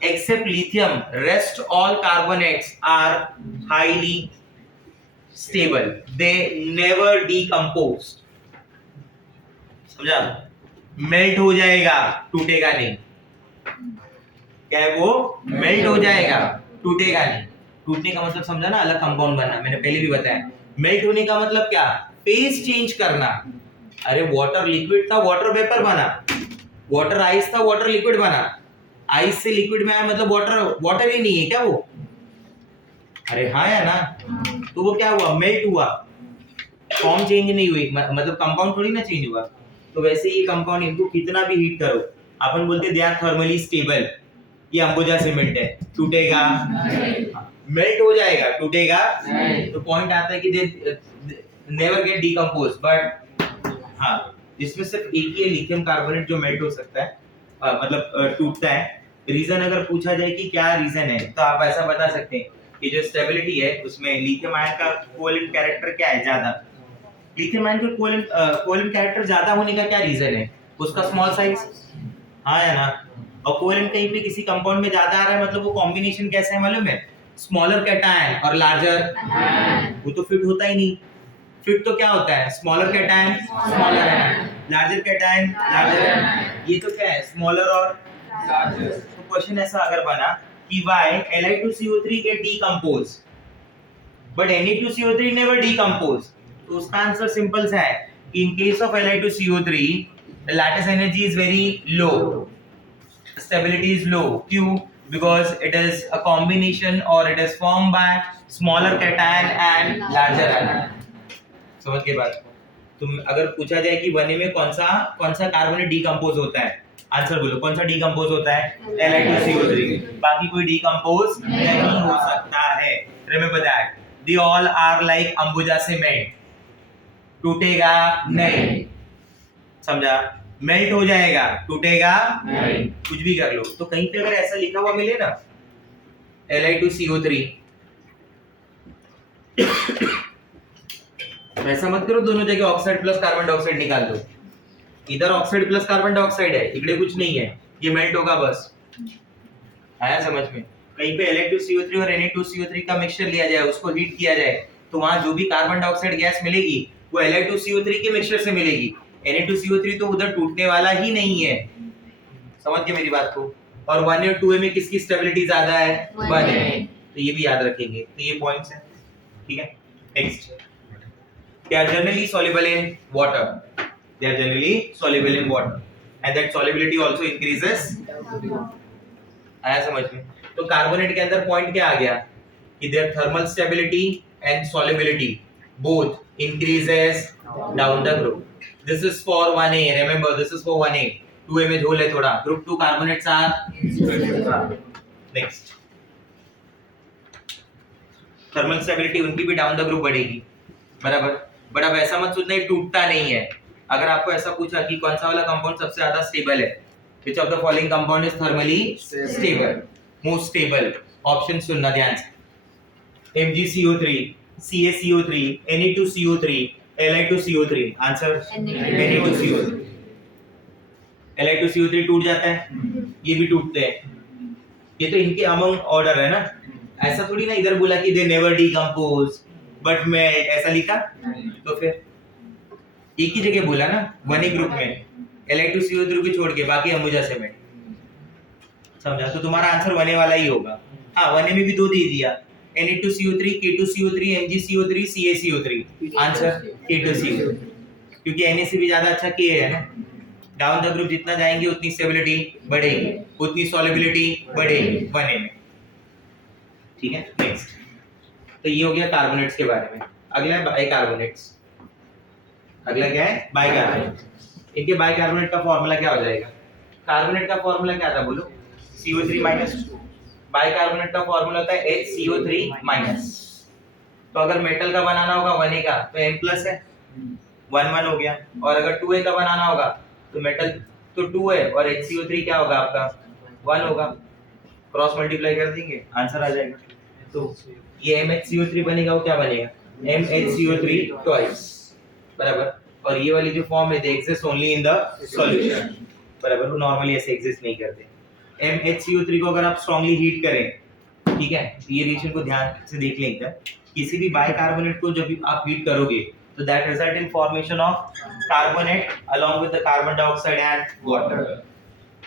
Except lithium, rest all carbonates are highly stable. They never decompose. समझा? मेल्ट हो जाएगा, टूटेगा नहीं। क्या है वो? मेल्ट हो जाएगा, टूटेगा नहीं। टूटने का मतलब समझा ना, अलग कंपाउंड बनना, मैंने पहले भी बताया। मेल्ट होने का मतलब क्या? फेज चेंज करना। अरे वाटर लिक्विड था, वाटर वेपर बना। वाटर आइस था, वाटर लिक्विड बना। आइस से लिक्विड में आया मतलब वाटर ही नहीं है क्या वो? अरे हाँ या ना? तो वो क्या हुआ? मेल्ट हुआ, फॉर्म चेंज नहीं हुई, मतलब कंपाउंड थोड़ी ना चेंज हुआ। तो वैसे ही कंपाउंड, इनको कितना भी हीट करो, अपन बोलते दे आर थर्मली स्टेबल। ये अंबुजा सीमेंट है, टूटेगा? मेल्ट हो जाएगा, टूटेगा? तो पॉइंट आता है कि they never get decompose, but हाँ, जिसमें सिर्फ एक ही लिथियम कार्बोनेट जो मेल्ट हो सकता है, मतलब टूटता है। रीजन अगर पूछा जाए कि क्या रीजन है, तो आप ऐसा बता सकते हैं कि जो स्टेबिलिटी है उसमें लिथियम आयन का कोवेलेंट कैरेक्टर क्या है, ज्यादा। लिथियम आयन का कोवेलेंट कैरेक्टर ज्यादा होने का क्या रीजन है? उसका स्मॉल साइज, हाँ या ना? और कोवेलेंट कहीं पे किसी कंपाउंड में ज्यादा आ रहा है, मतलब वो कॉम्बिनेशन कैसा है मालूम है? स्मॉलर कैटायन और लार्जर। वो तो फिट होता ही नहीं। फिट तो क्या होता है? Smaller cation, smaller ion. Larger cation larger, ये तो क्या है स्मॉलर और लार्जर। तो क्वेश्चन ऐसा अगर बना कि why Li2CO3 get decompose but Na2CO3 never decompose, तो उसका आंसर सिंपल सा है कि in case of Li2CO3 the lattice energy is very low, stability is low. क्यों? Because it is a combination or it is formed by smaller cation and larger anion. समझ के बात? तुम अगर पूछा जाए कि 1A में कौन सा कार्बोनेट डीकंपोज होता है, आंसर बोलो कौन सा डीकंपोज होता है? Li2CO3, बाकी कोई डीकंपोज नहीं हो सकता है। Remember that they all are like Ambuja cement, टूटेगा नहीं, समझा? मेल्ट हो जाएगा, टूटेगा नहीं, कुछ भी कर लो। तो कहीं पे अगर ऐसा लिखा हुआ मिले ना Li2CO3, ऐसा मत करो दोनों जगह ऑक्साइड प्लस कार्बन डाइऑक्साइड निकाल दो। इधर ऑक्साइड प्लस कार्बन डाइऑक्साइड है, इकडे कुछ नहीं है, ये मेल्ट होगा बस। आया समझ में? कहीं पे Li2CO3 और Na2CO3 का मिक्सचर लिया जाए, उसको हीट किया जाए, तो वहां जो भी कार्बन डाइऑक्साइड गैस मिलेगी वो Li2CO3 के मिक्सचर से मिलेगी। Na2CO3 तो उधर टूटने वाला ही नहीं है। समझ गए मेरी बात को? और 1A और 2A में किसकी स्टेबिलिटी ज्यादा है? 1A। तो ये भी याद रखेंगे। तो ये पॉइंट्स हैं, ठीक है? Next, they are generally soluble in water. They are generally soluble in water, and that solubility also increases. आया समझ में? तो कार्बोनेट के अंदर पॉइंट क्या आ गया कि their thermal stability and solubility both increases down the group. This is for 1A. Remember, this is for 1A. 2A में झोल है थोड़ा. Group 2 carbonates are next. Thermal stability उनकी भी down the group बढ़ेगी, बराबर? बट अब ऐसा मत सोचना ये टूटता नहीं है। अगर आपको ऐसा पूछा कि कौन सा वाला कंपाउंड सबसे ज्यादा स्टेबल है, which of the following compound is thermally stable, most stable, option सुनना ध्यान से। MgCO3, CaCO3, Na2CO3, Li2CO3, answer Na2CO3। Li2CO3 टूट जाता है, ये भी टूटते हैं, ये तो इनके अमंग ऑर्डर है ना। ऐसा थोड़ी ना इधर बोला कि they never decompose बट मैं ऐसा लिखा, तो फिर एक ही जगह बोला ना 1A ग्रुप में Li2CO3 को छोड़ के बाकी अंबुजा सीमेंट, समझा? तो तुम्हारा आंसर 1A वाला ही होगा। हाँ 1A में भी दो दे दिया, Na2CO3, K2CO3, MgCO3, CaCO3, answer K2CO3, क्योंकि Na से भी ज्यादा अच्छा K है ना। डाउन द ग्रुप जितना जाएंगे उतनी स्टेबिलिटी बढ़ेगी, उतनी सॉल्युबिलिटी बढ़ेगी 1A में, ठीक है? नेक्स्ट, तो ये हो गया कार्बोनेट्स के बारे में। अगला है बाइकार्बोनेट्स। अगला क्या है? बाइकार्बोनेट्स। इनके बाइकार्बोनेट का फॉर्मूला क्या हो जाएगा? कार्बोनेट का फॉर्मूला क्या था बोलो? CO3-। बाइकार्बोनेट का फॉर्मूला होता है HCO3-। तो अगर मेटल का बनाना होगा 1A का तो M+ है, 1 हो गया। और अगर 2A का बनाना होगा तो मेटल तो 2 है और HCO3 क्या होगा आपका? 1 होगा। क्रॉस मल्टीप्लाई कर देंगे, आंसर आ जाएगा। तो ये MHCO3 बनेगा, वो क्या बनेगा? MHCO3 ट्वाइस, बराबर। और ये वाली जो फॉर्म है they exist only in the solution, बराबर। वो नॉर्मली ऐसे एग्जिस्ट नहीं करते। MHCO3 को अगर आप स्ट्रांगली हीट करें, ठीक है, ये रिएक्शन को ध्यान से देख लें इधर। किसी भी बाइकार्बोनेट को जब आप हीट करोगे तो that result in formation of carbonate along with the carbon dioxide and water.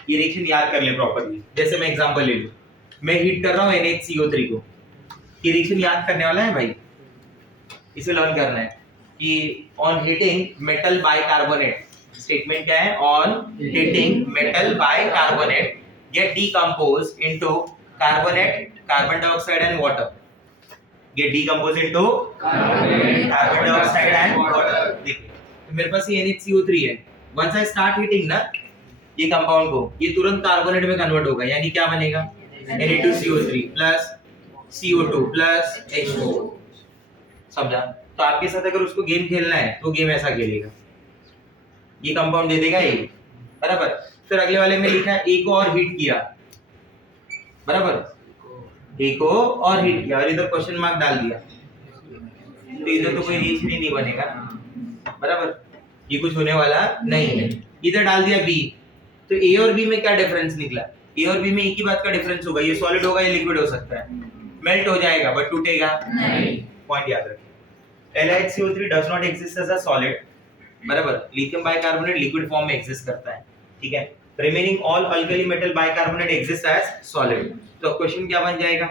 ये रिएक्शन याद कर ले प्रॉपर्ली। जैसे मैं एग्जांपल ले लूं, मैं हीट कर रहा हूं NHCO3 को, ये रिएक्शन याद करने वाला है भाई, इसे लर्न करना है कि on heating metal bicarbonate, statement क्या है? On heating metal bicarbonate get decomposed into carbonate, carbon dioxide and water. Get decomposed into carbon dioxide and water. देखिए मेरे पास ये NHCO3 है, once I start heating ना ये कंपाउंड को, ये तुरंत कार्बोनेट में कन्वर्ट होगा, यानी क्या बनेगा? Na2CO3 plus CO2 plus H2। समझा? तो आपके साथ अगर उसको गेम खेलना है तो गेम ऐसा खेलेगा, ये कंपाउंड दे देगा ये, बराबर। फिर अगले वाले में लिखा है A को और हीट किया, बराबर, A को और हीट किया और इधर क्वेश्चन मार्क डाल दिया, तो इधर तो कोई रिएक्शन ही नहीं बनेगा, बराबर, ये कुछ होने वाला नहीं है। इधर डाल दिया B, तो A और B में क्या डिफरेंस निकला? A और B में एक ही बात का डिफरेंस होगा, ये सॉलिड होगा, ये लिक्विड हो सकता है, मेल्ट हो जाएगा बट टूटेगा नहीं। पॉइंट याद रखिए। LiHCO3 does not exist as a solid, बराबर, लिथियम बाइकार्बोनेट लिक्विड फॉर्म में एग्जिस्ट करता है, ठीक है। Remaining all alkali metal bicarbonate exist as solid. तो क्वेश्चन क्या बन जाएगा,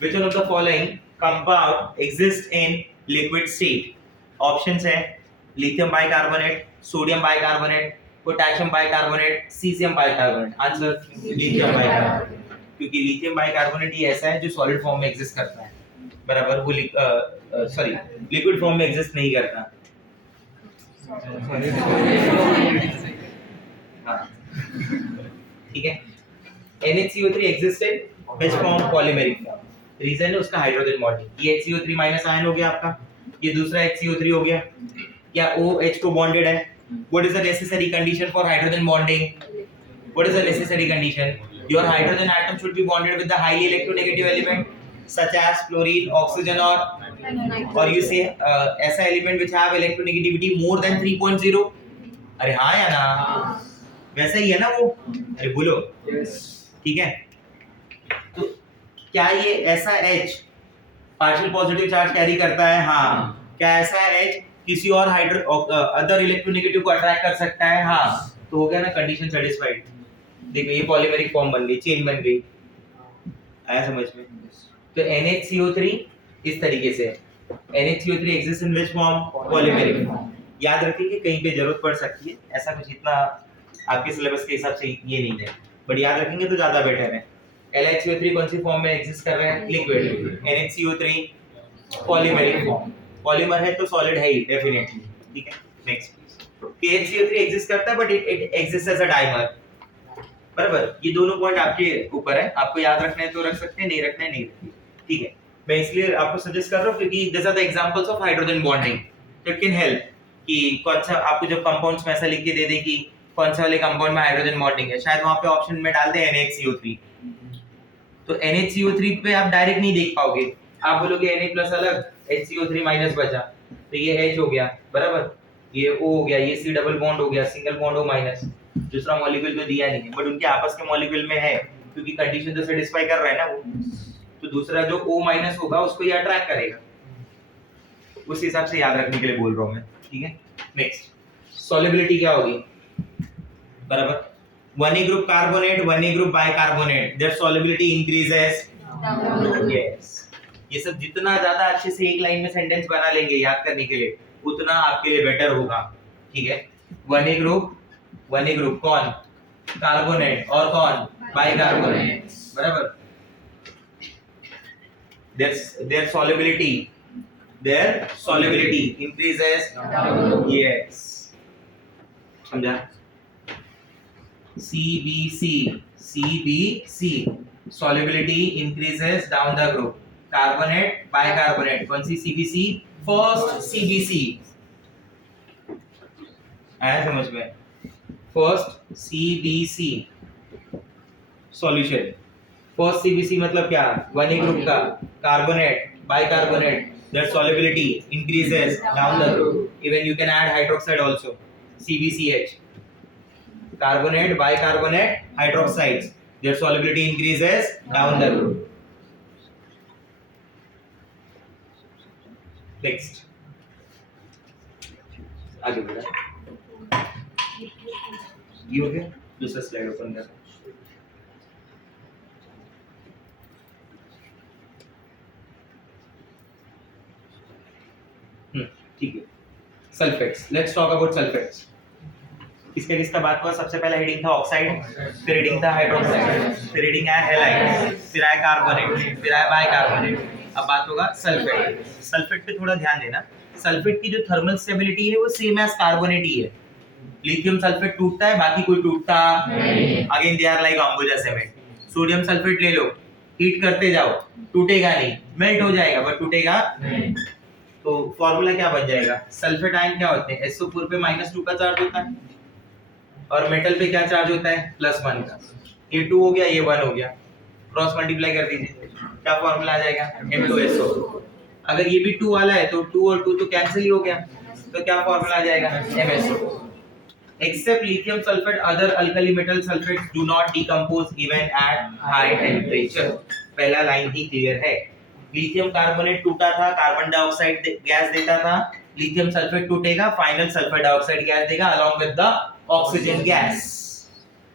which one of the following compound exists in liquid state? Options है lithium bicarbonate, sodium bicarbonate, potassium bicarbonate, caesium bicarbonate. Answer lithium bicarbonate, क्योंकि lithium bicarbonate ये ऐसा है जो सॉलिड फॉर्म में एग्जिस्ट करता है, बराबर, वो सॉरी लिक्विड फॉर्म में एग्जिस्ट नहीं करता। हाँ, ठीक है। NHCO3 exists in which form? Polymeric form। Reason है उसका हाइड्रोजन बॉन्डिंग। ये HCO3 माइनस आयन हो गया आपका, ये दूसरा HCO3 हो गया, क्या OH को बॉन्डेड है। What is the necessary condition for hydrogen bonding? What is the necessary condition? Your hydrogen atom should be bonded with the highly electronegative element such as fluorine, oxygen or you say ऐसा element which have electronegativity more than 3.0। अरे हाँ या ना, वैसा ही है ना वो, अरे बोलो, ठीक है। तो क्या ये ऐसा H partial positive charge carry करता है? हाँ। क्या ऐसा H किसी और अदर इलेक्ट्रोनेगेटिव को अट्रैक्ट कर सकता है? हाँ। तो हो गया ना, कंडीशन सेटिस्फाइड। देखो ये पॉलीमेरिक फॉर्म बन गई, चेन बन गई, आया समझ में। तो NHCO3 इस तरीके से है। NHCO3 exist in which form? Polymeric form. याद रखिए कहीं पे जरूरत पड़ सकती है, ऐसा कुछ इतना आपके सिलेबस के हिसाब से ये नहीं है, बट याद रखेंगे तो ज्यादा बेटर है। LHCO3 कौन सी फॉर्म में एग्जिस्ट कर रहे हैं? Liquid. NHCO3 polymeric form, polymer है तो सॉलिड है ही डेफिनेटली, ठीक है। नेक्स्ट, KHCO3 एग्जिस्ट करता है but it exist as a dimer, बराबर। ये दोनों पॉइंट आपके ऊपर है, आपको याद रखना है तो रख सकते हैं, नहीं रखना है नहीं रखिए, ठीक है। मैं इसलिए आपको सजेस्ट कर रहा हूं क्योंकि this are the examples of hydrogen bonding, it can help कि कौन सा आपको जब कंपाउंड्स में ऐसा लिख के दे दे कि कौन सा वाले कंपाउंड में हाइड्रोजन बॉन्डिंग है, शायद वहां पे ऑप्शन में डाल दे NHCO3, तो NHCO3 पे आप डायरेक्ट नहीं देख पाओगे, आप बोलोगे Na प्लस अलग, HCO3 माइनस बचा, तो ये H हो गया, बराबर, ये O हो गया, ये C डबल बॉन्ड हो गया, सिंगल बॉन्ड O माइनस, दूसरा मॉलिक्यूल तो दिया नहीं है बट उनके आपस के मॉलिक्यूल में है क्योंकि कंडीशन तो सेटिस्फाई कर रहा है ना वो, तो दूसरा जो O माइनस होगा उसको ये अट्रैक्ट करेगा, उस हिसाब से याद रखने के लिए बोल रहा हूं मैं, ठीक है। नेक्स्ट, सॉल्युबिलिटी क्या होगी, बराबर, 1A group carbonate 1A group bicarbonate, their solubility increases, yes. ये सब जितना ज्यादा अच्छे से एक लाइन में सेंटेंस बना लेंगे याद करने के लिए उतना आपके लिए बेटर होगा, ठीक है। 1A ग्रुप कौन? कार्बोनेट, और कौन? बाइकार्बोनेट, बराबर। their solubility increases, yes, समझा। CBC solubility increases down the group, carbonate bicarbonate, कौन सी CBC? फर्स्ट CBC, आया समझ में? First CBC solution, first CBC मतलब क्या? 1A ग्रुप का carbonate bicarbonate, their solubility increases down the group, even you can add hydroxide also, CbCH, carbonate bicarbonate hydroxides, their solubility increases down the group. Next, आगे बढ़ा, ये हो गया, दूसरा slide open कर, ठीक है। Sulphates, let's talk about sulphates. किसका बात हुआ? सबसे पहला हेडिंग था ऑक्साइड, फिर हेडिंग था हाइड्रोक्साइड, फिर हेडिंग आया हैलाइड, फिर आया कार्बोनेट, फिर आया बाइकार्बोनेट, अब बात होगा सल्फेट। सल्फेट पे थोड़ा ध्यान देना, सल्फेट की जो थर्मल स्टेबिलिटी है वो सेम एज कार्बोनेट ही है। लिथियम सल्फेट टूटता है, बाकी कोई टूटता नहीं, again they are like Ambuja cement. Sodium sulphate ले लो, हीट करते जाओ, टूटेगा नहीं, मेल्ट हो जाएगा बट टूटेगा नहीं। तो फॉर्मूला क्या बन जाएगा? सल्फेट आयन क्या होते हैं? SO4 पे -2 का चार्ज होता है और मेटल पे क्या चार्ज होता है? +1 का। ये 2 हो गया, ये 1 हो गया, क्रॉस मल्टीप्लाई कर दीजिए, क्या फॉर्मूला आ जाएगा? M2SO। अगर ये भी 2 वाला है तो 2 और 2 तो कैंसिल ही हो गया, तो क्या फॉर्मूला आ जाएगा? MSO। Except lithium sulfate, other alkali metal sulfates do not decompose even at high temperature। पहला लाइन ही क्लियर है। लिथियम कार्बोनेट टूटा था, कार्बन डाइऑक्साइड गैस देता था, लिथियम सल्फेट टूटेगा, फाइनल सल्फर डाइऑक्साइड गैस देगा along with the oxygen gas,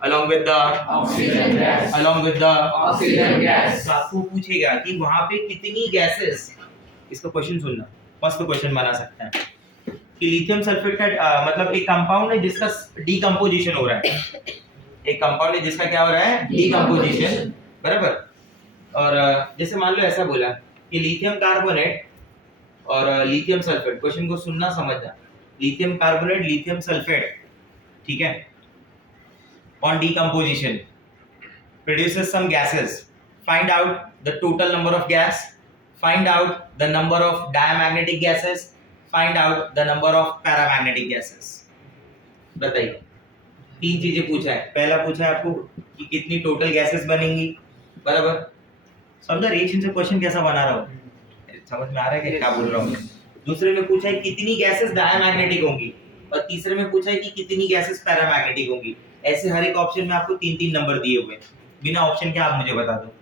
along with the oxygen gas, along with the oxygen gas. तो आपको पूछेगा कि वहां पे कितनी गैसेस, इसका क्वेश्चन सुनना, मस्त क्वेश्चन बना सकते हैं कि लिथियम सल्फेट का मतलब एक कंपाउंड है जिसका डीकंपोजिशन हो रहा है, एक कंपाउंड है जिसका क्या हो रहा है, डीकंपोजिशन, बराबर। और जैसे मान लो ऐसा बोला कि लिथियम कार्बोनेट और लिथियम सल्फेट, क्वेश्चन को सुनना समझना, लिथियम कार्बोनेट लिथियम सल्फेट, ठीक है, on decomposition produces some gases, find out the total number of gas, find out the number of diamagnetic gases, find out the number of paramagnetic gases। बताइए, तीन चीजें पूछा है। पहला पूछा है आपको कि कितनी टोटल गैसेस बनेंगी, बराबर, समझा रिएक्शन से क्वेश्चन कैसा बना रहा हूँ, समझ में आ रहा है कि क्या बोल रहा हूँ। दूसरे में पूछा है कितनी गैसेस डायमैग्नेटिक होंगी, और तीसरे में पूछा है कि कितनी गैसेस पैरामैग्नेटिक होंगी। ऐसे हर एक ऑप्शन में आपको 3-3 नंबर दिए हुए, बिना ऑप्शन के आप मुझे बता दो।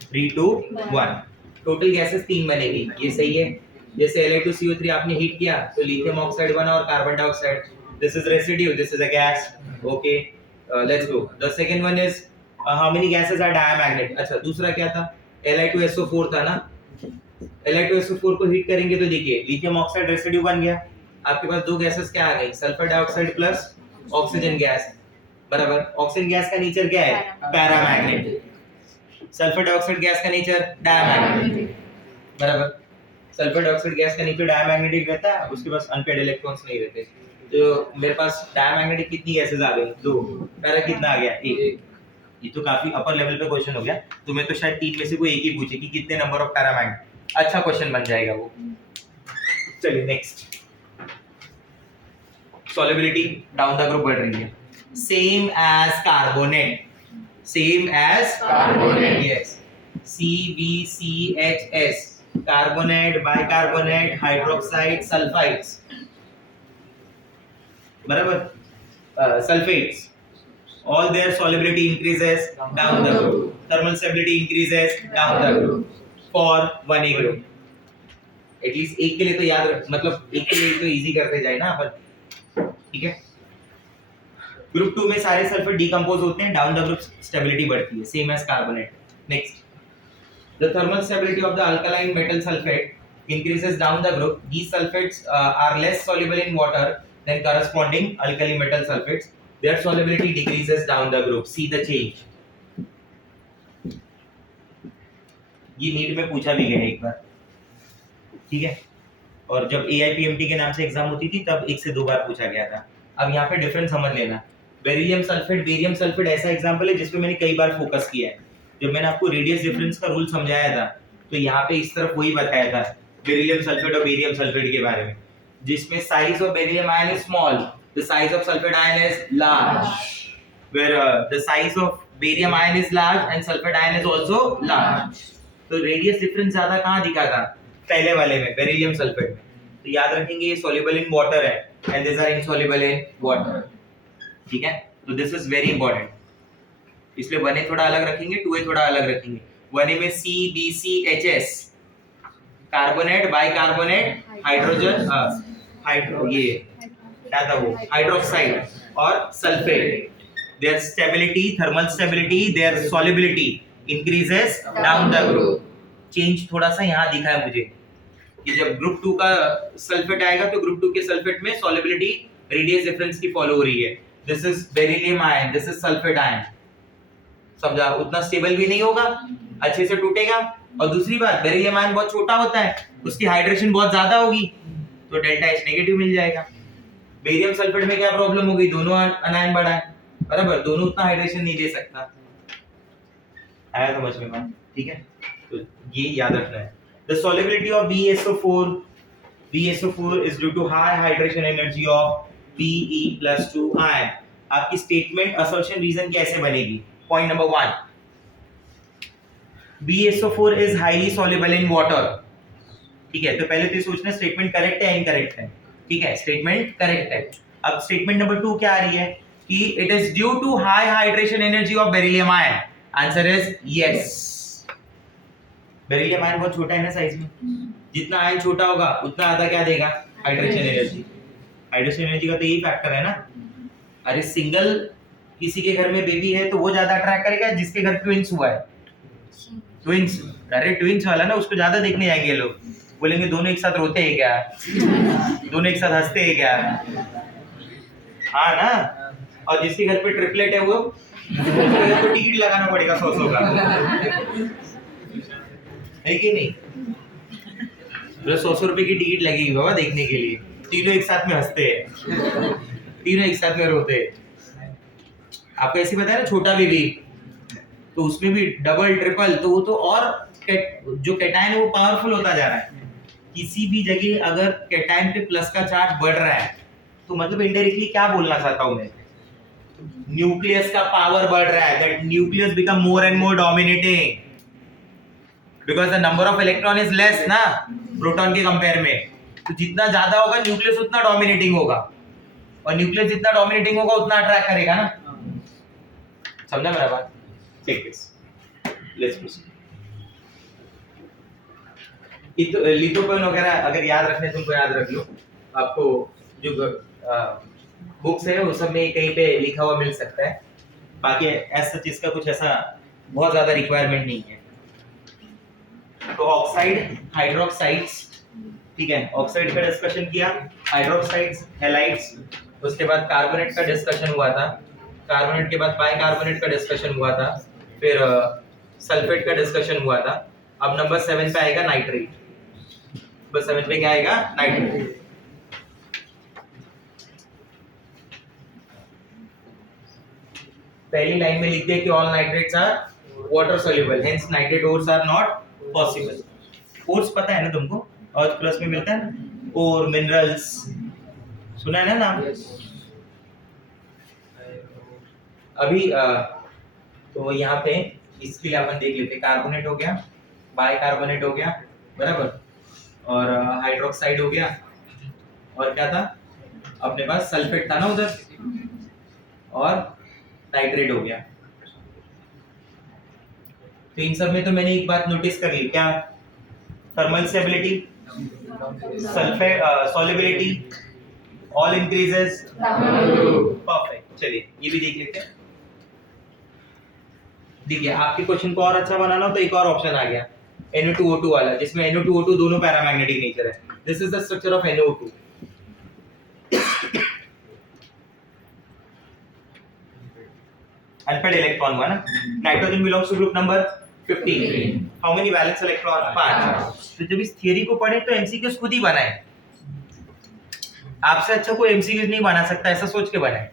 Three two one, total gases 3 बनेगी, ये सही है। जैसे Li2CO3 आपने हीट किया तो लिथियम ऑक्साइड बना और carbon dioxide, this is residue, this is a gas, okay, let's go. The second one is how many gases are diamagnet. अच्छा, दूसरा क्या था, Li2SO4 था ना, Li2SO4 को हीट करेंगे तो देखिए लिथियम ऑक्साइड रेसिड्यू बन गया, आपके पास दो गैसेस क्या आ गई, sulphur dioxide plus oxygen gas, बराबर। ऑक्सीजन गैस का नेचर क्या है, पैरामैग्नेटिक, सल्फर डाइऑक्साइड गैस का नेचर डायमैग्नेटिक, बराबर। सल्फर डाइऑक्साइड गैस का नेचर डायमैग्नेटिक रहता है, उसके पास अनपेयर्ड इलेक्ट्रॉन्स नहीं रहते। तो मेरे पास डायमैग्नेटिक कितनी गैसेस आ गई, 2, पैरा कितना आ गया, 1। ये तो काफी अपर लेवल पे क्वेश्चन हो गया, तुम्हें तो शायद 3 में से कोई एक ही पूछे कि कितने नंबर ऑफ पैरामैग्नेट, अच्छा क्वेश्चन बन जाएगा वो। चलिए next, solubility down the group बढ़ रही है, same as carbonate, same as Carbonate. Yes, CbCHS, carbonate, bicarbonate, hydroxide, sulphides, बराबर, sulphates, all their solubility increases down the group, thermal stability increases down the group for 1A group। At least एक के लिए तो याद रख, मतलब एक के लिए तो इजी करते जाए ना अपन, ठीक है। ग्रुप 2 में सारे सल्फेट डिकम्पोज होते हैं, डाउन द ग्रुप स्टेबिलिटी बढ़ती है, same as carbonate. Next, the thermal stability of the alkaline metal sulfate increases down the group, these sulfates are less soluble in water than corresponding alkali metal sulfates, their solubility decreases down the group, see the change। ये NEET में पूछा भी गया एक बार, ठीक है, और जब AIPMT के नाम से एग्जाम होती थी तब 1 से 2 बार पूछा गया था। अब यहाँ पे डिफरेंस समझ लेना, बेरिलियम सल्फेट, बेरियम सल्फेट ऐसा एग्जांपल है जिसपे मैंने कई बार फोकस किया है। जब मैंने आपको रेडियस डिफरेंस का रूल समझाया था तो यहाँ पे इस तरफ वही बताया था बेरिलियम सल्फेट और बेरियम सल्फेट के बारे में, जिसमें size of beryllium ion is small, the size of sulphate ion is large, where the size of barium ion is large and sulphate ion is also large. तो radius difference ज्यादा कहाँ दिखा था, पहले वाले में, बेरिलियम सल्फेट में। तो याद रखेंगे ये सॉल्युबल इन वाटर है and this are insoluble in water, ठीक है। तो दिस इज वेरी इंपॉर्टेंट, इसलिए 1A थोड़ा अलग रखेंगे, 2A थोड़ा अलग रखेंगे। 1A में CbCHS, carbonate, bicarbonate, hydrogen, hydro, ये क्या था वो, हाइड्रोक्साइड और sulphate, their stability, thermal stability, their solubility increases down the group। Change थोड़ा सा यहाँ दिखा है मुझे कि जब ग्रुप 2 का सल्फेट आएगा तो ग्रुप 2 के सल्फेट में सॉल्युबिलिटी रेडियस डिफरेंस की फॉलो हो रही है, this is beryllium ion, this is sulphate ion, समझा, उतना स्टेबल भी नहीं होगा, अच्छे से टूटेगा। और दूसरी बात, बेरिलियम आयन बहुत छोटा होता है, उसकी हाइड्रेशन बहुत ज्यादा होगी तो डेल्टा H नेगेटिव मिल जाएगा। बेरियम सल्फेट में क्या प्रॉब्लम हो गई, दोनों अनायन बड़ा है, बराबर, दोनों उतना हाइड्रेशन नहीं दे सकता, आया समझ में बात, ठीक है। तो ये याद रखना है। The solubility of BaSO4 is due to high hydration energy of Be+2 ion. आपकी स्टेटमेंट असर्शन रीजन कैसे बनेगी, point number 1, BaSO4 is highly soluble in water, ठीक है। तो पहले तो ये सोचना स्टेटमेंट करेक्ट है इनकरेक्ट है, ठीक है, स्टेटमेंट करेक्ट है। अब स्टेटमेंट नंबर 2 क्या आ रही है कि it is due to high hydration energy of beryllium ion. Answer is yes. Beryllium ion बहुत छोटा है ना साइज में, जितना आयन छोटा होगा उतना ज्यादा क्या देगा, हाइड्रेशन एनर्जी। हाइड्रेशन एनर्जी का तो यही फैक्टर है ना। अरे सिंगल किसी के घर में बेबी है तो वो ज्यादा अट्रैक्ट करेगा जिसके घर ट्विंस हुआ है। ट्विंस, अरे ट्विंस वाला ना उसको ज्यादा देखने जाएंगे लोग, बोलेंगे दोनों एक साथ रोते हैं क्या, दोनों एक साथ हंसते हैं क्या, हाँ ना। और जिसके घर पे ट्रिपलेट है वो उसके घर को टिकट लगाना पड़ेगा 100 का, है कि नहीं। 100 रुपए की टिकट लगेगी बाबा देखने के लिए, तीनों एक साथ में हंसते हैं, तीनों एक साथ में रोते हैं। आपको ऐसे पता है ना छोटा बेबी, तो उसमें भी डबल ट्रिपल, तो वो तो और जो कैटायन है वो पावरफुल होता जा रहा है। किसी भी जगह अगर कैटायन पे प्लस का चार्ज बढ़ रहा है तो मतलब इनडायरेक्टली क्या बोलना चाहता हूं मैं, न्यूक्लियस का पावर बढ़ रहा है, that nucleus become more and more dominating because the number of electron is less ना प्रोटॉन के कंपेयर में। तो जितना ज्यादा होगा न्यूक्लियस उतना डोमिनेटिंग होगा, और न्यूक्लियस जितना डोमिनेटिंग होगा उतना अट्रैक्ट करेगा ना। समझा मेरा बात? Take this, let's proceed. Lithopone वगैरह अगर याद रखने तुमको याद रख लो, आपको जो बुक्स है उस सब में कहीं पे लिखा हुआ मिल सकता है, बाकी एज सच इसका कुछ ऐसा बहुत ज्यादा रिक्वायरमेंट नहीं है। तो ऑक्साइड, हाइड्रोक्साइड्स, ठीक है, ऑक्साइड का डिस्कशन किया, हाइड्रोक्साइड्स, हैलाइड्स, उसके बाद कार्बोनेट का डिस्कशन हुआ था, कार्बोनेट के बाद बाइकार्बोनेट का डिस्कशन हुआ था, फिर सल्फेट का डिस्कशन हुआ था। अब नंबर 7 पे आएगा नाइट्रेट। नंबर 7 पे क्या आएगा? नाइट्रेट। पहली लाइन में लिख दिया कि all nitrates are water soluble, hence nitrate ores are not possible. Ores पता है ना तुमको, अर्थ प्लस में मिलता है ना, और मिनरल्स सुना है ना नाम? अभी तो यहाँ पे इसके लिए अपन देख लेते, कार्बोनेट हो गया, बाइकार्बोनेट हो गया, बराबर, और हाइड्रोक्साइड हो गया, और क्या था अपने पास, सल्फेट था ना उधर, और नाइट्रेट हो गया। तो इन सब में तो मैंने एक बात नोटिस कर ली, क्या? Thermal stability, sulphate solubility, all increases, perfect. चलिए ये भी देख लेते हैं। देखिए आपके क्वेश्चन को और अच्छा बनाना हो तो एक और ऑप्शन आ गया, NO2O2 वाला, जिसमें NO2O2 दोनों पैरामैग्नेटिक नेचर है। This is the structure of NO2। Unpaired electron हुआ ना। Nitrogen belongs to group number 15। How many valence electron? 5। तो जब इस थ्योरी को पढ़े तो एमसीक्यूज खुद ही बनाए, आपसे अच्छा कोई एमसीक्यूज नहीं बना सकता, ऐसा सोच के बनाए,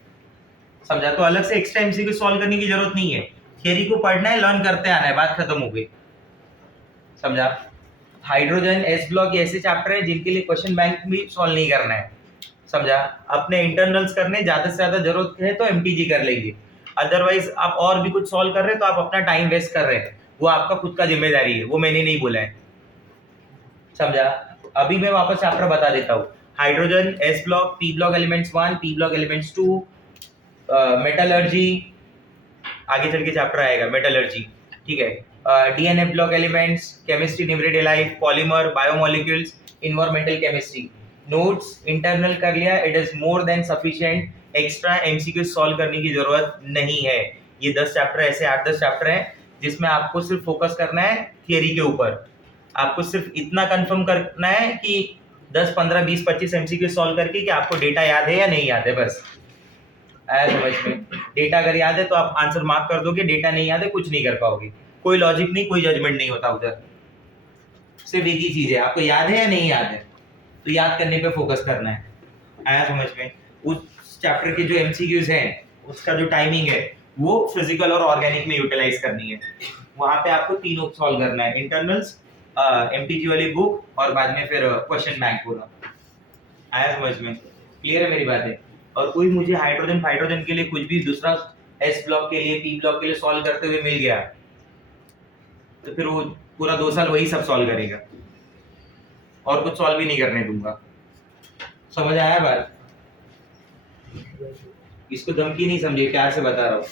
समझा? तो अलग से एक्स्ट्रा एमसीक्यू सॉल्व करने की जरूरत नहीं है, थ्योरी को पढ़ना है, लर्न करते आना है, बात खत्म हो गई, समझा? हाइड्रोजन, एस ब्लॉक ऐसे चैप्टर है जिनके लिए क्वेश्चन बैंक भी सॉल्व नहीं करना है, समझा? अपने इंटरनल्स करने, ज्यादा से ज्यादा जरूरत है तो एमटीजी कर लेंगे, अदरवाइज आप और भी कुछ सॉल्व कर रहे हैं तो आप अपना टाइम वेस्ट कर रहे हैं, वो आपका खुद का जिम्मेदारी है, वो मैंने नहीं बोला है, समझा? अभी मैं वापस चैप्टर बता देता हूँ। Hydrogen, S block, P block elements 1, P block elements 2, metallurgy, आगे चल के चैप्टर आएगा मेटलर्जी, ठीक है, DNA block elements, chemistry in everyday life, polymer, biomolecules, environmental chemistry. Notes internal कर लिया, it is more than sufficient, extra MCQ solve करने की जरूरत नहीं है। ये 10 चैप्टर ऐसे 8-10 चैप्टर हैं जिसमें आपको सिर्फ फोकस करना है थियरी के ऊपर, आपको सिर्फ इतना कंफर्म करना है कि 10, 15, 20, 25 एमसीक्यू सॉल्व करके कि आपको डेटा याद है या नहीं याद है, बस आया समझ में? डेटा अगर याद है तो आप आंसर मार्क कर दोगे, डेटा नहीं याद है कुछ नहीं कर पाओगे, कोई लॉजिक नहीं, कोई जजमेंट नहीं होता उधर, सिर्फ एक ही चीज है, आपको याद है या नहीं याद है, तो याद करने पे फोकस करना है, आया समझ में? उस चैप्टर के जो एमसीक्यूज हैं उसका जो टाइमिंग है वो फिजिकल और ऑर्गेनिक में यूटिलाइज करनी है, वहां पे आपको तीनों सॉल्व करना है, इंटरनल्स, एमटीजी वाली बुक, और बाद में फिर क्वेश्चन बैंक पूरा, आया समझ में? क्लियर है मेरी बात है? और कोई मुझे हाइड्रोजन के लिए कुछ भी दूसरा एस ब्लॉक के लिए, पी ब्लॉक के लिए सॉल्व करते हुए मिल गया तो फिर वो पूरा 2 साल वही सब सॉल्व करेगा और कुछ सॉल्व भी नहीं करने दूंगा, समझ आया बात? इसको धमकी नहीं समझे, प्यार से बता रहा हूँ।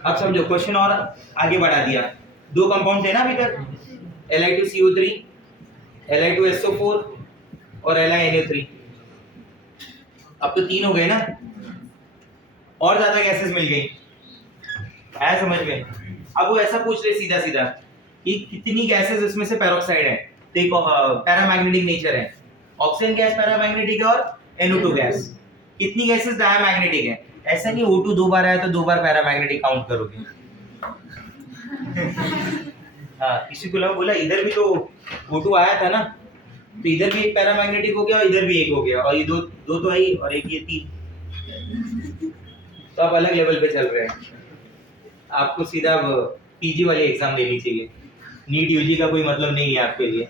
अब समझो, क्वेश्चन और आगे बढ़ा दिया। दो कंपाउंड थे ना अभी तक, Li2CO3, Li2SO4 और LiNO3। अब तो 3 हो गए ना, और ज्यादा गैसेस मिल गई। आया समझ में? अब वो ऐसा पूछ रहे सीधा सीधा कि कितनी गैसेस इसमें से पेरोक्साइड है, तो एक पैरामैग्नेटिक नेचर है, ऑक्सीजन गैस पैरामैग्नेटिक है और NO2 गैस। कितनी गैसेस डायमैग्नेटिक है? ऐसा नहीं O2 दो बार आया तो दो बार पैरामैग्नेटिक काउंट करोगे। हाँ, किसी को लगा बोला इधर भी तो O2 आया था ना, तो इधर भी एक पैरामैग्नेटिक हो गया और इधर भी एक हो गया, और ये दो तो आई और एक ये 3, तो आप अलग लेवल पे चल रहे हैं। आपको सीधा पीजी वाली एग्जाम देनी चाहिए। नीट यूजी का कोई मतलब नहीं है आपके लिए,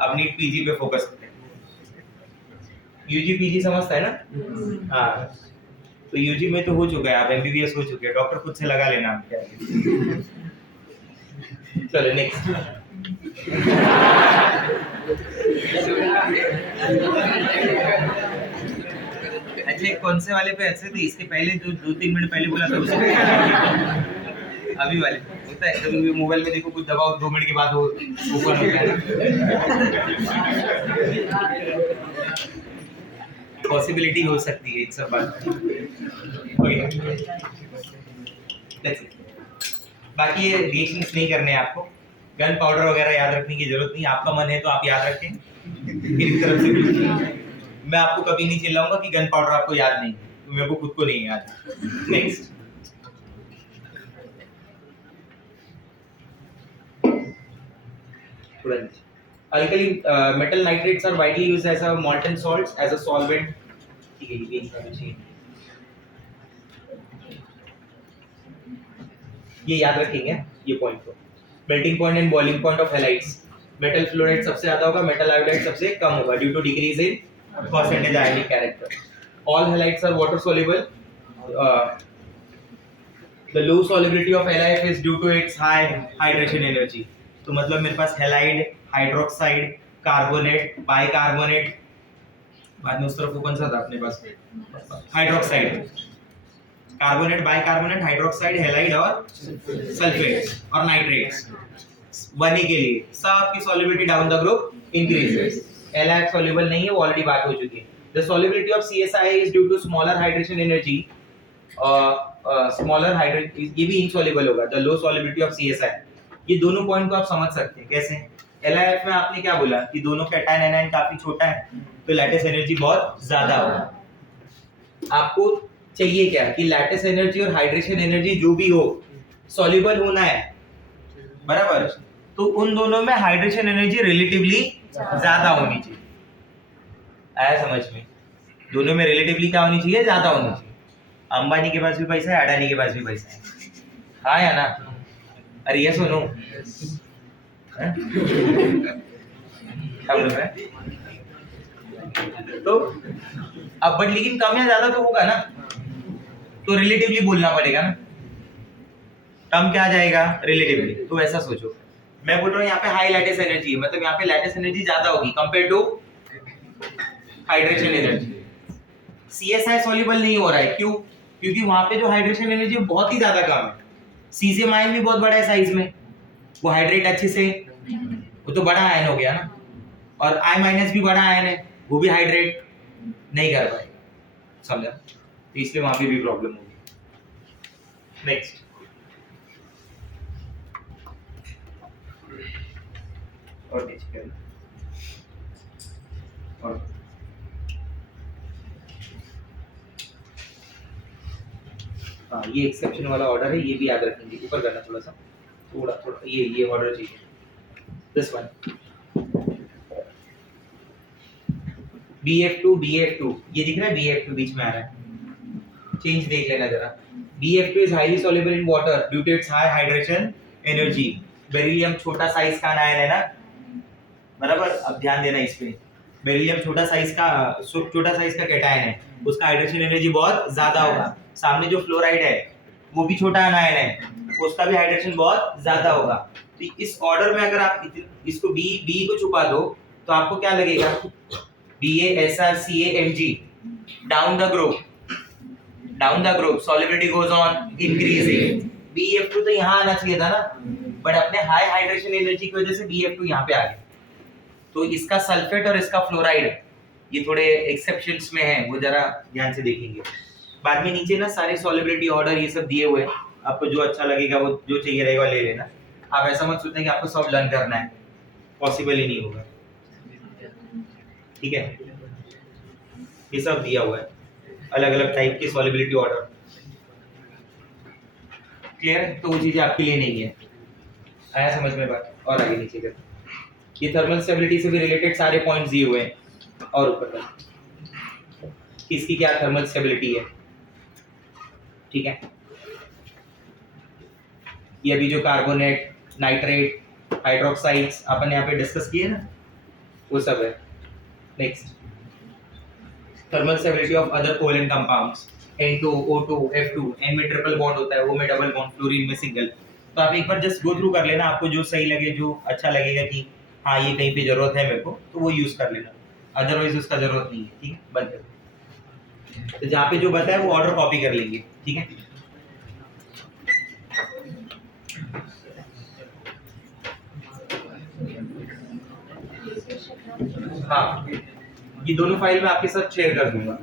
आप नीट पीजी पे फोकस करते हैं। यूजी पीजी समझता है ना? हाँ, तो यूजी में तो हो चुका है, आप एमबीबीएस हो चुके हैं, डॉक्टर खुद से लगा लेना आप क्या। चलो नेक्स्ट। अच्छा, कौन से वाले पे ऐसे थे? इसके पहले जो 2-3 मिनट पहले बोला था उसको अभी वाले होता है, कभी भी मोबाइल में देखो कुछ दबाओ, 2 मिनट के बाद वो ओपन हो गया। पॉसिबिलिटी हो सकती है इन सब बात। बाकी ये रिएक्शंस नहीं करने हैं आपको, गन पाउडर वगैरह याद रखने की जरूरत नहीं, आपका मन है तो आप याद रखें, मेरी तरफ से कुछ नहीं। मैं आपको कभी नहीं चिल्लाऊंगा कि गन पाउडर आपको याद नहीं, तो मेरे को खुद को नहीं याद। Next, alkali metal nitrates are widely used as a molten salts as a solvent. ठीक है, ये इसका कुछ है, ये याद रखेंगे ये पॉइंट को। Melting point and boiling point of halides, metal fluoride सबसे ज्यादा होगा, मेटल आयोडाइड सबसे कम होगा due to decrease in percentage ionic character. All halides are water soluble. The low solubility of LiF is due to its high hydration energy. तो मतलब मेरे पास हैलाइड, हाइड्रोक्साइड, कार्बोनेट, बाइकार्बोनेट, बाद में उस तरफ कौन सा था अपने पास? Hydroxide, carbonate, bicarbonate, hydroxide, halide और सल्फेट्स और नाइट्रेट्स बनने के लिए सबकी solubility down the group increases. LiF soluble नहीं है, वो ऑलरेडी बात हो चुकी है। The solubility of CSI is due to smaller hydration energy, smaller hydration, ये भी insoluble होगा। The low solubility of CSI, ये दोनों पॉइंट को आप समझ सकते हैं कैसे। LiF में आपने क्या बोला कि दोनों कैटायन एनायन काफी छोटा है, तो लैटिस एनर्जी बहुत ज्यादा होगा। आपको चाहिए क्या कि लैटिस एनर्जी और हाइड्रेशन एनर्जी जो भी हो सॉल्युबल होना है, बराबर, तो उन दोनों में हाइड्रेशन एनर्जी रिलेटिवली ज्यादा होनी चाहिए। आया समझ में? दोनों में रिलेटिवली क्या होनी चाहिए? ज्यादा होनी चाहिए। अंबानी के पास भी पैसा है, अडानी के पास भी पैसा है, हाँ या ना? अरे ये सुनो, तो अब बट लेकिन कम या ज्यादा तो होगा ना, तो रिलेटिवली बोलना पड़ेगा ना। कम क्या आ जाएगा? रिलेटिवली। तो ऐसा सोचो, मैं बोल रहा हूँ यहाँ पे हाई लैटिस एनर्जी, मतलब यहाँ पे लैटिस एनर्जी ज्यादा होगी compare to hydration energy. CSI soluble नहीं हो रहा है, क्यों? क्योंकि वहां पे जो हाइड्रेशन एनर्जी बहुत ही ज्यादा कम है। सीजियम आयन भी बहुत बड़ा है साइज में, वो हाइड्रेट अच्छे से, वो तो बड़ा आयन हो गया ना, और I- भी बड़ा आयन है, वो भी हाइड्रेट नहीं कर पाएगा, समझा? तो इसलिए वहां पे भी प्रॉब्लम होगी। नेक्स्ट, और नेक्स्ट और हाँ, ये एक्सेप्शन वाला ऑर्डर है, ये भी याद रखेंगे। ऊपर करना थोड़ा सा, थोड़ा ये ऑर्डर चाहिए। दिस वन BF2 ये दिख रहा है, BF2 बीच में आ रहा है, चेंज देख लेना जरा। BF2 is highly soluble in water due to its high hydration energy. Beryllium छोटा साइज का आयन है ना, बराबर? अब ध्यान देना इस पे, बेरिलियम छोटा साइज का कैटायन है, उसका हाइड्रेशन एनर्जी बहुत ज्यादा होगा। सामने जो फ्लोराइड है वो भी छोटा आयन है, उसका भी हाइड्रेशन बहुत ज्यादा होगा। तो इस ऑर्डर में अगर आप इसको बी को छुपा दो तो आपको क्या लगेगा BaSrCaMg down the group solubility goes on increasing. BF2 तो यहाँ आना चाहिए था ना, बट अपने हाई हाइड्रेशन एनर्जी की वजह से BF2 यहाँ पे आ गया। तो इसका सल्फेट और इसका फ्लोराइड ये थोड़े एक्सेप्शंस में है, वो जरा ध्यान से देखेंगे। बाद में नीचे ना सारे सॉलिबिलिटी ऑर्डर ये सब दिए हुए हैं, आपको जो अच्छा लगेगा वो जो चाहिए रहेगा ले लेना। आप ऐसा मत सोचना कि आपको सब लर्न करना है, पॉसिबल ही नहीं होगा, ठीक है। ये सब दिया हुआ है, अलग अलग टाइप के सॉलिबिलिटी ऑर्डर, क्लियर है। तो वो चीजें आपके लिए नहीं है, आया समझ में बात। और आगे नीचे कर, ये थर्मल स्टेबिलिटी से भी रिलेटेड सारे पॉइंट्स दिए हुए हैं, और ऊपर तक किसकी क्या थर्मल स्टेबिलिटी है, ठीक है। ये अभी जो कार्बोनेट, नाइट्रेट, हाइड्रोक्साइड्स अपन यहाँ पे डिस्कस किए ना, वो सब है। Next, thermal stability of other covalent compounds, N2, O2, F2, N में ट्रिपल बॉन्ड होता है, O में डबल बॉन्ड, फ्लोरीन में सिंगल। तो आप एक बार जस्ट गो थ्रू कर लेना, आपको जो सही लगे, जो अच्छा लगेगा कि हाँ ये कहीं पे जरूरत है मेरे को, तो वो यूज कर लेना, अदरवाइज उसका जरूरत नहीं है, ठीक है। बंद कर, तो जहाँ पे जो बताया वो ऑर्डर कॉपी कर लेंगे, ठीक है। हाँ, ये दोनों फाइल मैं आपके साथ शेयर कर दूंगा।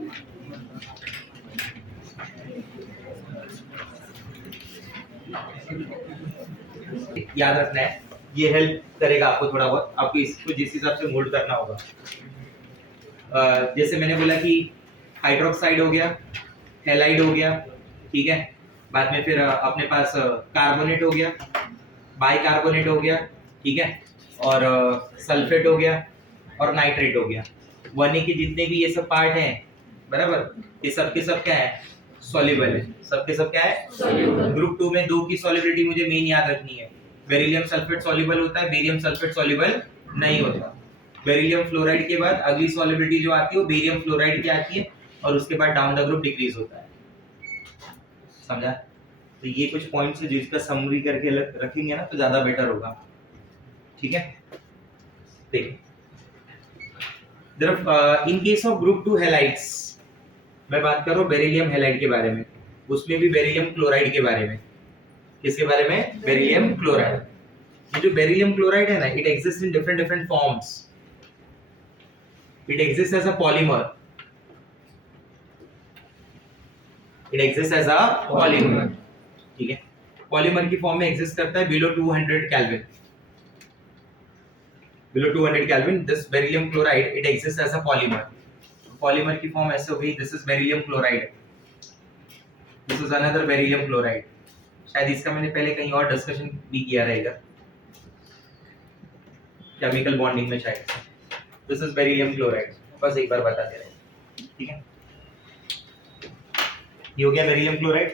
याद रखना है, ये हेल्प करेगा आपको थोड़ा बहुत, आपको इसको जिस हिसाब से मोल्ड करना होगा। जैसे मैंने बोला कि हाइड्रोक्साइड हो गया, हैलाइड हो गया, ठीक है। बाद में फिर अपने पास कार्बोनेट हो गया, बाइकार्बोनेट हो गया, ठीक है, और सल्फेट हो गया, और नाइट्रेट हो गया। 1A के जितने भी ये सब पार्ट हैं, बराबर, ये सब के सब क्या है, सॉल्युबल है, सब के सब क्या है, सॉल्युबल। ग्रुप 2 में 2 की सॉल्युबिलिटी मुझे मेन याद रखनी है, बेरिलियम सल्फेट सॉल्युबल होता है, बेरियम सल्फेट सॉल्युबल नहीं होता। बेरिलियम फ्लोराइड के बाद अगली सॉल्युबिलिटी जो आती है वो बेरियम फ्लोराइड की आती है, और उसके बाद डाउन द ग्रुप डिक्रीज होता है, समझा। तो ये कुछ पॉइंट्स है जिसका समरी करके रखेंगे ना तो ज्यादा बेटर होगा, ठीक है। देखिए, in case of group 2 halides, मैं बात कर रहा हूँ बेरिलियम हैलाइड के बारे में, उसमें भी बेरिलियम क्लोराइड के बारे में। किसके बारे में, बेरिलियम क्लोराइड। ये जो बेरिलियम क्लोराइड है ना, it exist in different forms. It exist as a polymer, it exist as a polymer, ठीक है। पॉलीमर की फॉर्म में एग्जिस्ट करता है below 200 Kelvin. Below 200 Kelvin, this beryllium chloride it exists as a polymer. Polymer की form ऐसे हो गई, this is beryllium chloride, this is another beryllium chloride। शायद इसका मैंने पहले कहीं और डिस्कशन भी किया रहेगा केमिकल बॉन्डिंग में शायद। this is beryllium chloride, बस एक बार बता दे रहे, ठीक है। ये हो गया beryllium chloride।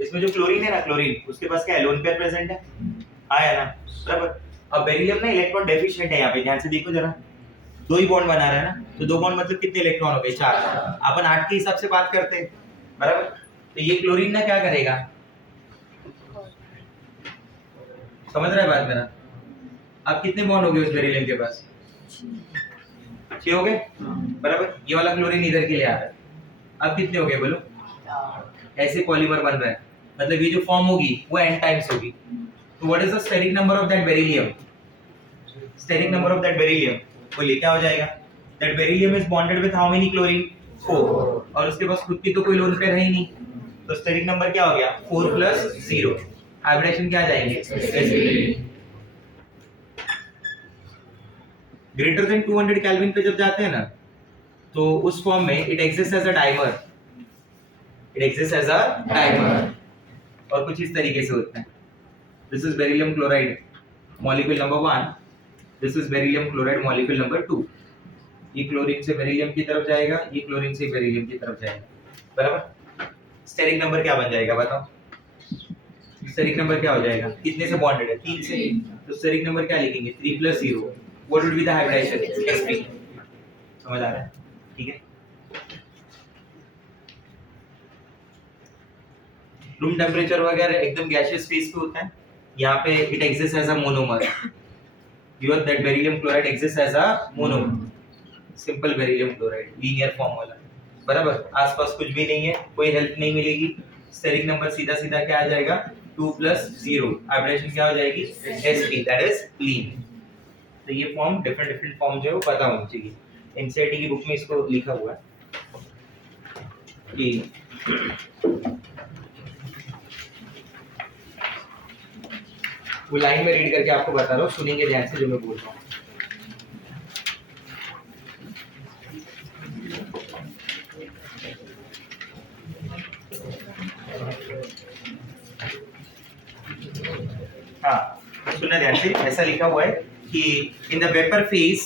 इसमें जो क्लोरीन है ना, क्लोरीन उसके पास क्या है, लोन पेयर प्रेजेंट है, आया ना, बराबर। अब बेरिलियम ना इलेक्ट्रॉन डेफिशिएंट है, यहाँ पे ध्यान से देखो जरा, 2 ही बॉन्ड बना रहा है ना, तो 2 बॉन्ड मतलब कितने इलेक्ट्रॉन हो गए, 4। अपन 8 के हिसाब से बात करते हैं, बराबर। तो ये क्लोरीन ना क्या करेगा, समझ रहा है बात मेरा। अब कितने बॉन्ड हो गए उस बेरिलियम के पास, 6 हो गए, बराबर। ये वाला क्लोरीन इधर के लिए आ रहा है, अब कितने हो गए बोलो, ऐसे पॉलीमर बन रहा है, मतलब ये जो फॉर्म होगी वो n टाइम्स होगी। तो what is the steric number of that beryllium, steric number of that beryllium, बोलिए क्या हो जाएगा। That beryllium is bonded with how many chlorine, 4, और उसके पास खुद की तो कोई लोन पेयर है ही नहीं, तो स्टेरिक नंबर क्या हो गया, 4 + 0। हाइब्रिडेशन क्या आ जाएंगे, ग्रेटर देन 200 केल्विन पे जब जाते हैं ना, तो उस फॉर्म में it exist as a dimer, it exist as a dimer, और कुछ इस तरीके से होता है। This is beryllium chloride, molecule number 1. This is beryllium chloride, molecule number 2. ये क्लोरीन से बेरिलियम की तरफ जाएगा, ये क्लोरीन से बेरिलियम की तरफ जाएगा, बराबर। स्टेरिक नंबर क्या बन जाएगा बताओ, स्टेरिक नंबर क्या हो जाएगा, कितने से बॉन्डेड है, 3 से, तो स्टेरिक नंबर क्या लिखेंगे, 3 + 0। What would be the hybridization, sp। समझ आ रहा है, ठीक है। रूम टेम्परेचर वगैरह एकदम गैसियस फेज पे होता है, यहाँ पे it exist as a monomer. Your that beryllium chloride exist as a monomer, simple beryllium chloride linear form वाला, बराबर। आसपास कुछ भी नहीं है, कोई हेल्प नहीं मिलेगी, स्टेरिक नंबर सीधा सीधा क्या आ जाएगा 2 + 0, हाइब्रिडेशन क्या हो जाएगी sp, दैट इज लीन। तो ये फॉर्म डिफरेंट फॉर्म जो है वो पता होनी चाहिए। एनसीईआरटी की बुक में इसको लिखा हुआ है कि वो लाइन में रीड करके आपको बता रहा हूँ, सुनेंगे ध्यान से जो मैं बोल रहा हूँ। हाँ सुनना ध्यान से, ऐसा लिखा हुआ है कि in the vapour phase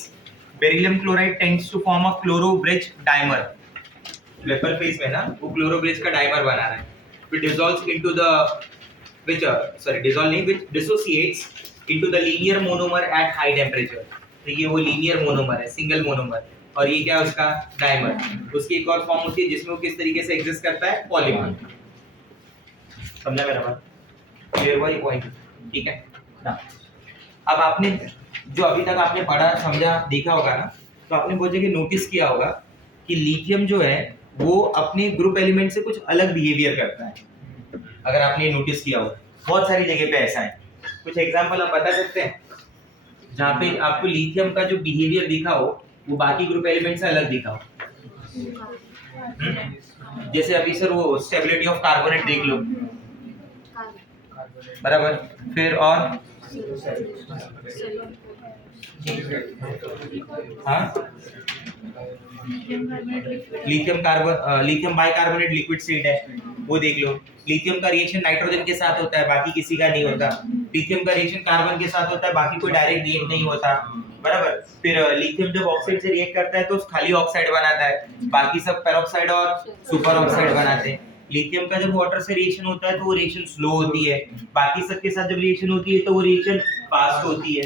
beryllium chloride tends to form a chloro bridge dimer. Vapour phase में ना वो क्लोरो ब्रिज का डाइमर बना रहा है, which dissolves into the which dissociates into the linear monomer at high temperature। तो ये वो लीनियर मोनोमर है, सिंगल मोनोमर, और ये क्या है उसका डाइमर। उसकी एक और फॉर्म होती है जिसमें वो किस तरीके से एग्जिस्ट करता है, पॉलीमर। समझा मेरा बात, क्लियर हुआ ये पॉइंट? ठीक है ना। अब आपने जो अभी तक आपने पढ़ा समझा देखा होगा ना, तो आपने बहुत जगह नोटिस किया होगा कि लिथियम जो है वो अपने ग्रुप एलिमेंट से कुछ अलग बिहेवियर करता है। अगर आपने नोटिस किया हो, बहुत सारी जगह पे ऐसा है। कुछ एग्जांपल आप बता सकते हैं जहाँ पे आपको लिथियम का जो बिहेवियर दिखा हो वो बाकी ग्रुप एलिमेंट से अलग दिखा हो? जैसे अभी सर वो स्टेबिलिटी ऑफ कार्बोनेट देख लो, बराबर। फिर और हाँ, लिथियम बाइकार्बोनेट लिक्विड स्टेट है, वो देख लो। लिथियम का रिएक्शन नाइट्रोजन के साथ होता है, बाकी किसी का नहीं होता। लिथियम का रिएक्शन कार्बन के साथ होता है, बाकी कोई डायरेक्ट रिएक्ट नहीं होता, बराबर। फिर लिथियम जब ऑक्साइड से रिएक्ट करता है तो खाली ऑक्साइड बनाता है, बाकी सब पेरोक्साइड और सुपर ऑक्साइड बनाते हैं। लिथियम का जब वाटर से रिएक्शन होता है तो वो रिएक्शन स्लो होती है, बाकी सब के साथ जब रिएक्शन होती है तो वो रिएक्शन फास्ट होती है।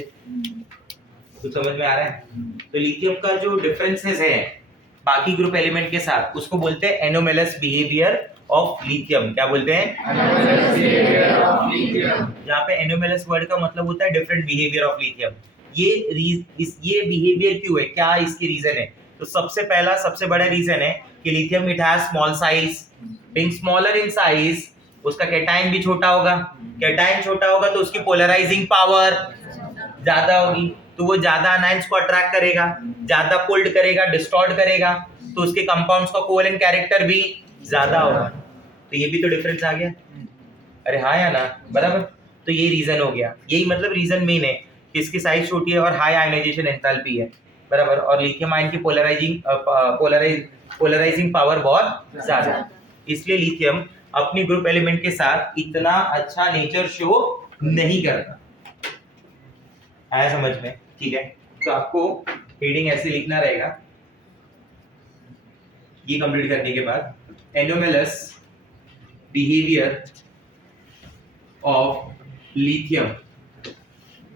कुछ समझ में आ रहा है? तो लिथियम का जो डिफरेंसेस है बाकी ग्रुप एलिमेंट के साथ, उसको बोलते हैं एनोमेलस बिहेवियर ऑफ लिथियम। क्या बोलते हैं? Anomalous behaviour of lithium. यहाँ पे एनोमेलस वर्ड का मतलब होता है डिफरेंट बिहेवियर ऑफ लिथियम। ये बिहेवियर क्यों है, क्या इसकी रीजन है? तो सबसे पहला सबसे बड़ा रीजन है कि lithium it has small size, being smaller in size उसका कैटायन भी छोटा होगा। कैटायन छोटा होगा तो उसकी पोलराइजिंग पावर ज्यादा होगी, तो वो ज्यादा आनायंस को अट्रैक्ट करेगा, ज्यादा पुल्ड करेगा, डिस्टॉर्ट करेगा, तो उसके कंपाउंड्स का कोवेलेंट कैरेक्टर भी ज्यादा होगा। तो ये भी तो डिफरेंस आ गया, अरे हाँ या ना, बराबर। तो ये रीजन हो गया, यही मतलब रीजन मेन है कि इसकी साइज छोटी है और हाई आयनाइजेशन एंथैल्पी है, बराबर। और लिथियम आयन की पोलराइजिंग पावर बहुत ज्यादा है, इसलिए लिथियम अपनी ग्रुप एलिमेंट के साथ इतना अच्छा नेचर शो नहीं करता। आया समझ में? ठीक है, तो आपको हेडिंग ऐसे लिखना रहेगा ये कंप्लीट करने के बाद, anomalous behaviour of lithium,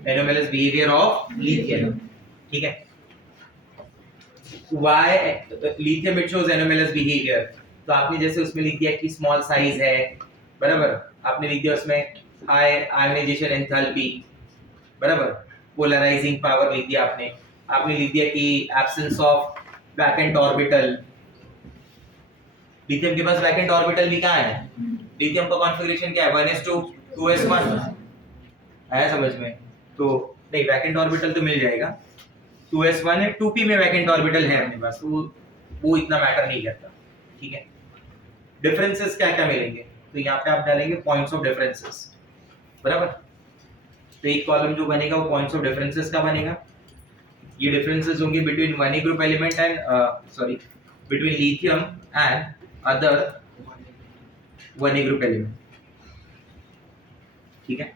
anomalous behaviour of lithium. ठीक है, why lithium it shows anomalous behaviour. तो आपने जैसे उसमें लिख दिया कि स्मॉल साइज है, बराबर। आपने लिख दिया उसमें हाई आयनाइजेशन एंथैल्पी, बराबर। पोलराइजिंग पावर लिख दिया आपने। आपने लिख दिया कि absence of vacant orbital, lithium के पास वैकेंट ऑर्बिटल भी कहाँ है? लिथियम का कॉन्फ़िगरेशन क्या है? 1s2 2s1। आया समझ में? तो नहीं, वैकेंट ऑर्बिटल तो मिल जाएगा, 2s1 है, 2p में वैकेंट ऑर्बिटल है अपने पास, वो इतना मैटर नहीं करता। ठीक है, डिफरेंसेस क्या क्या मिलेंगे? तो यहाँ पे आप डालेंगे पॉइंट्स ऑफ डिफरेंसेस, बराबर। तो एक कॉलम जो बनेगा वो पॉइंट्स ऑफ डिफरेंसेस का बनेगा। ये डिफरेंसेस होंगे between one group element and between lithium and other one group element. ठीक है,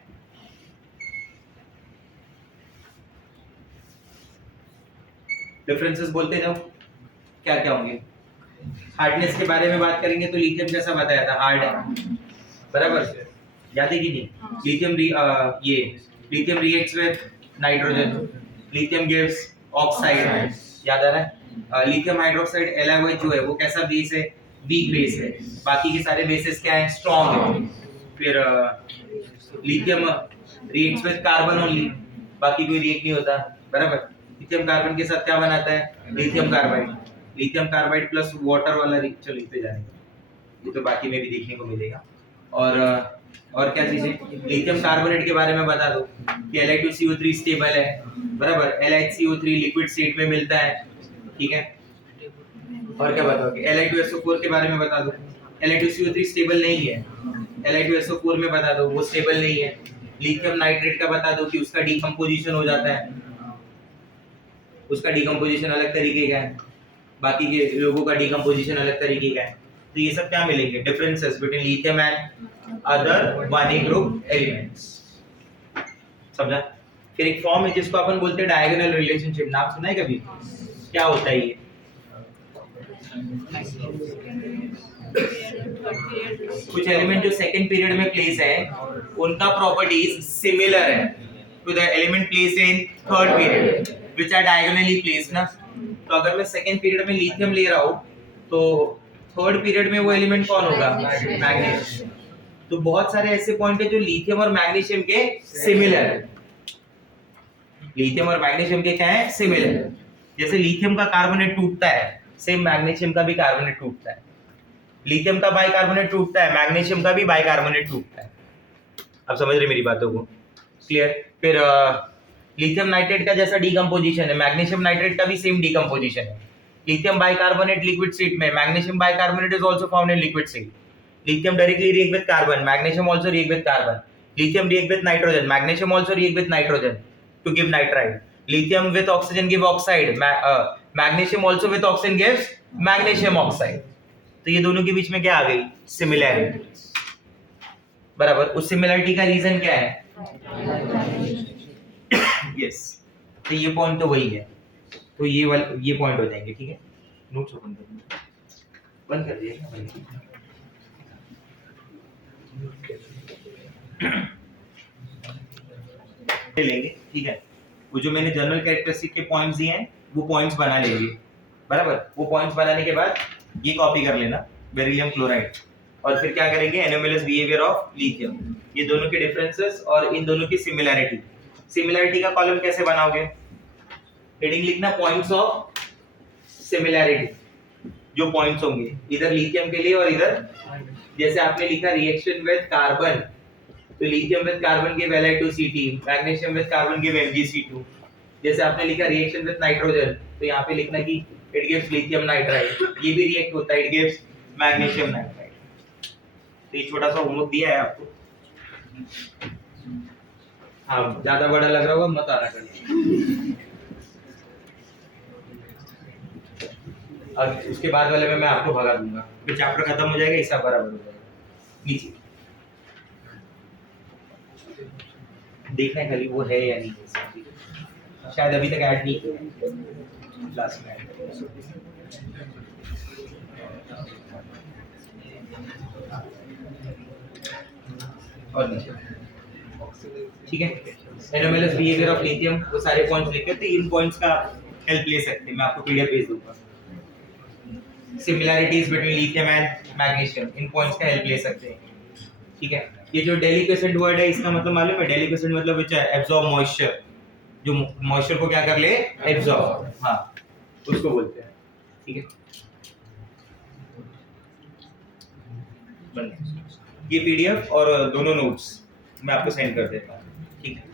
डिफरेंसेस बोलते जाओ क्या क्या होंगे। हार्डनेस के बारे में बात करेंगे तो लिथियम जैसा बताया था हार्ड है, बराबर, याद है कि नहीं? Lithium reacts with nitrogen, lithium gives oxide, याद आ रहा है? लिथियम हाइड्रोक्साइड LiOH जो है वो कैसा बेस है? वीक बेस है, बाकी के सारे बेसेस क्या है? स्ट्रॉन्ग है। फिर lithium reacts with carbon only, बाकी कोई रिएक्ट नहीं होता, बराबर। लिथियम कार्बन के साथ क्या बनाता है, lithium carbide. Lithium carbide plus water वाला चलो इस पे जाने दो, ये तो बाकी में भी देखने को मिलेगा। और क्या चीजें, लिथियम कार्बोनेट के बारे में बता दो कि Li2CO3 स्टेबल है, बराबर। LiCO3 लिक्विड स्टेट में मिलता है, ठीक है। और क्या बताओगे, Li2SO4 के बारे में बता दो, Li2CO3 स्टेबल नहीं है, Li2SO4 में बता दो वो स्टेबल नहीं है। लिथियम नाइट्रेट का बता दो कि उसका डीकंपोजिशन हो जाता है, उसका डीकंपोजिशन अलग तरीके का है, बाकी के लोगों का डीकंपोजिशन अलग तरीके का है। तो ये सब क्या मिलेंगे, differences between lithium and other वानी ग्रुप एलिमेंट्स, समझा। फिर एक फॉर्म है जिसको अपन बोलते हैं डायगोनल रिलेशनशिप, नाम सुना है कभी, क्या होता है ये? कुछ एलिमेंट जो सेकंड पीरियड में प्लेस है उनका प्रॉपर्टीज सिमिलर है to the element place in third period which are diagonally placed ना। तो अगर मैं सेकंड पीरियड में लिथियम ले रहा हूं तो थर्ड पीरियड में वो एलिमेंट कौन होगा, मैग्नीशियम। तो बहुत सारे ऐसे पॉइंट है जो लिथियम और मैग्नीशियम के सिमिलर है, लिथियम और मैग्नीशियम के क्या है, सिमिलर। जैसे लिथियम का कार्बोनेट टूटता है, सेम मैग्नीशियम का भी कार्बोनेट टूटता है। लिथियम का बाइकार्बोनेट टूटता है, मैग्नीशियम का भी बाइकार्बोनेट टूटता है। अब समझ रहे मेरी बातों को, क्लियर। फिर लिथियम नाइट्रेट का जैसा डीकंपोजिशन है, मैग्नीशियम नाइट्रेट का भी सेम डीकंपोजिशन है। लिथियम बाइकार्बोनेट लिक्विड स्टेट में, magnesium bicarbonate is also found in liquid state. Lithium directly react with carbon, magnesium also react with carbon. Lithium react with nitrogen, magnesium also react with nitrogen to give nitride. Lithium with oxygen give oxide. Magnesium also with oxygen gives magnesium oxide. तो ये दोनों के बीच में क्या आ गई, similarity, बराबर। उस similarity का रीजन क्या है, यस। तो ये पॉइंट तो वही है, तो ये पॉइंट हो जाएंगे, ठीक है। नोट्स ओपन कर, बंद कर दिया लेंगे, ठीक है। वो जो मैंने जनरल कैरेक्टरिस्टिक के पॉइंट्स दिए हैं वो पॉइंट्स बना लेंगे, बराबर। वो पॉइंट्स बनाने के बाद ये कॉपी कर लेना, बेरिलियम क्लोराइड। और फिर क्या करेंगे, एनोमलस बिहेवियर ऑफ लिथियम, ये दोनों के डिफरेंसेस और इन दोनों की सिमिलैरिटी। सिमिलैरिटी का कॉलम कैसे बनाओगे, हेडिंग लिखना पॉइंट्स ऑफ सिमिलैरिटी, जो पॉइंट्स होंगे इधर लिथियम के लिए और इधर, जैसे आपने लिखा रिएक्शन विद कार्बन, तो lithium with carbon give Li2C2, magnesium with carbon give Mgc2। जैसे आपने लिखा रिएक्शन विद नाइट्रोजन, तो यहाँ पे लिखना कि इट गिव्स लिथियम नाइट्राइड, ये भी रिएक्ट होता है, इट गिव्स मैग्नीशियम नाइट्राइड। तो ये छोटा सा होमवर्क दिया है आपको, हाँ ज्यादा बड़ा लग रहा होगा मत आना करिए। और उसके बाद वाले में मैं आपको भगा दूंगा, फिर चैप्टर खत्म हो जाएगा, हिसाब बराबर हो जाएगा। नीचे देखना है खाली वो है या नहीं, शायद अभी तक ऐड नहीं किया, क्लास में ऐड और नीचे, ठीक है। एनोमलस बिहेवियर ऑफ लिथियम, वो सारे पॉइंट्स लिखे थे, इन पॉइंट्स का हेल्प ले सकते हैं, मैं आपको पीडीएफ भेज दूंगा। Similarities between lithium and magnesium, in points का हेल्प ले सकते हैं, ठीक है। ये जो डेलिकेसेंट वर्ड है इसका मतलब मालूम है, डेलिकेसेंट मतलब व्हिच एब्जॉर्ब मॉइस्चर, जो मॉइस्चर को क्या कर ले, एब्जॉर्ब, हाँ उसको बोलते हैं, ठीक है। ये पीडीएफ और दोनों नोट्स मैं आपको सेंड कर देता हूँ, ठीक है।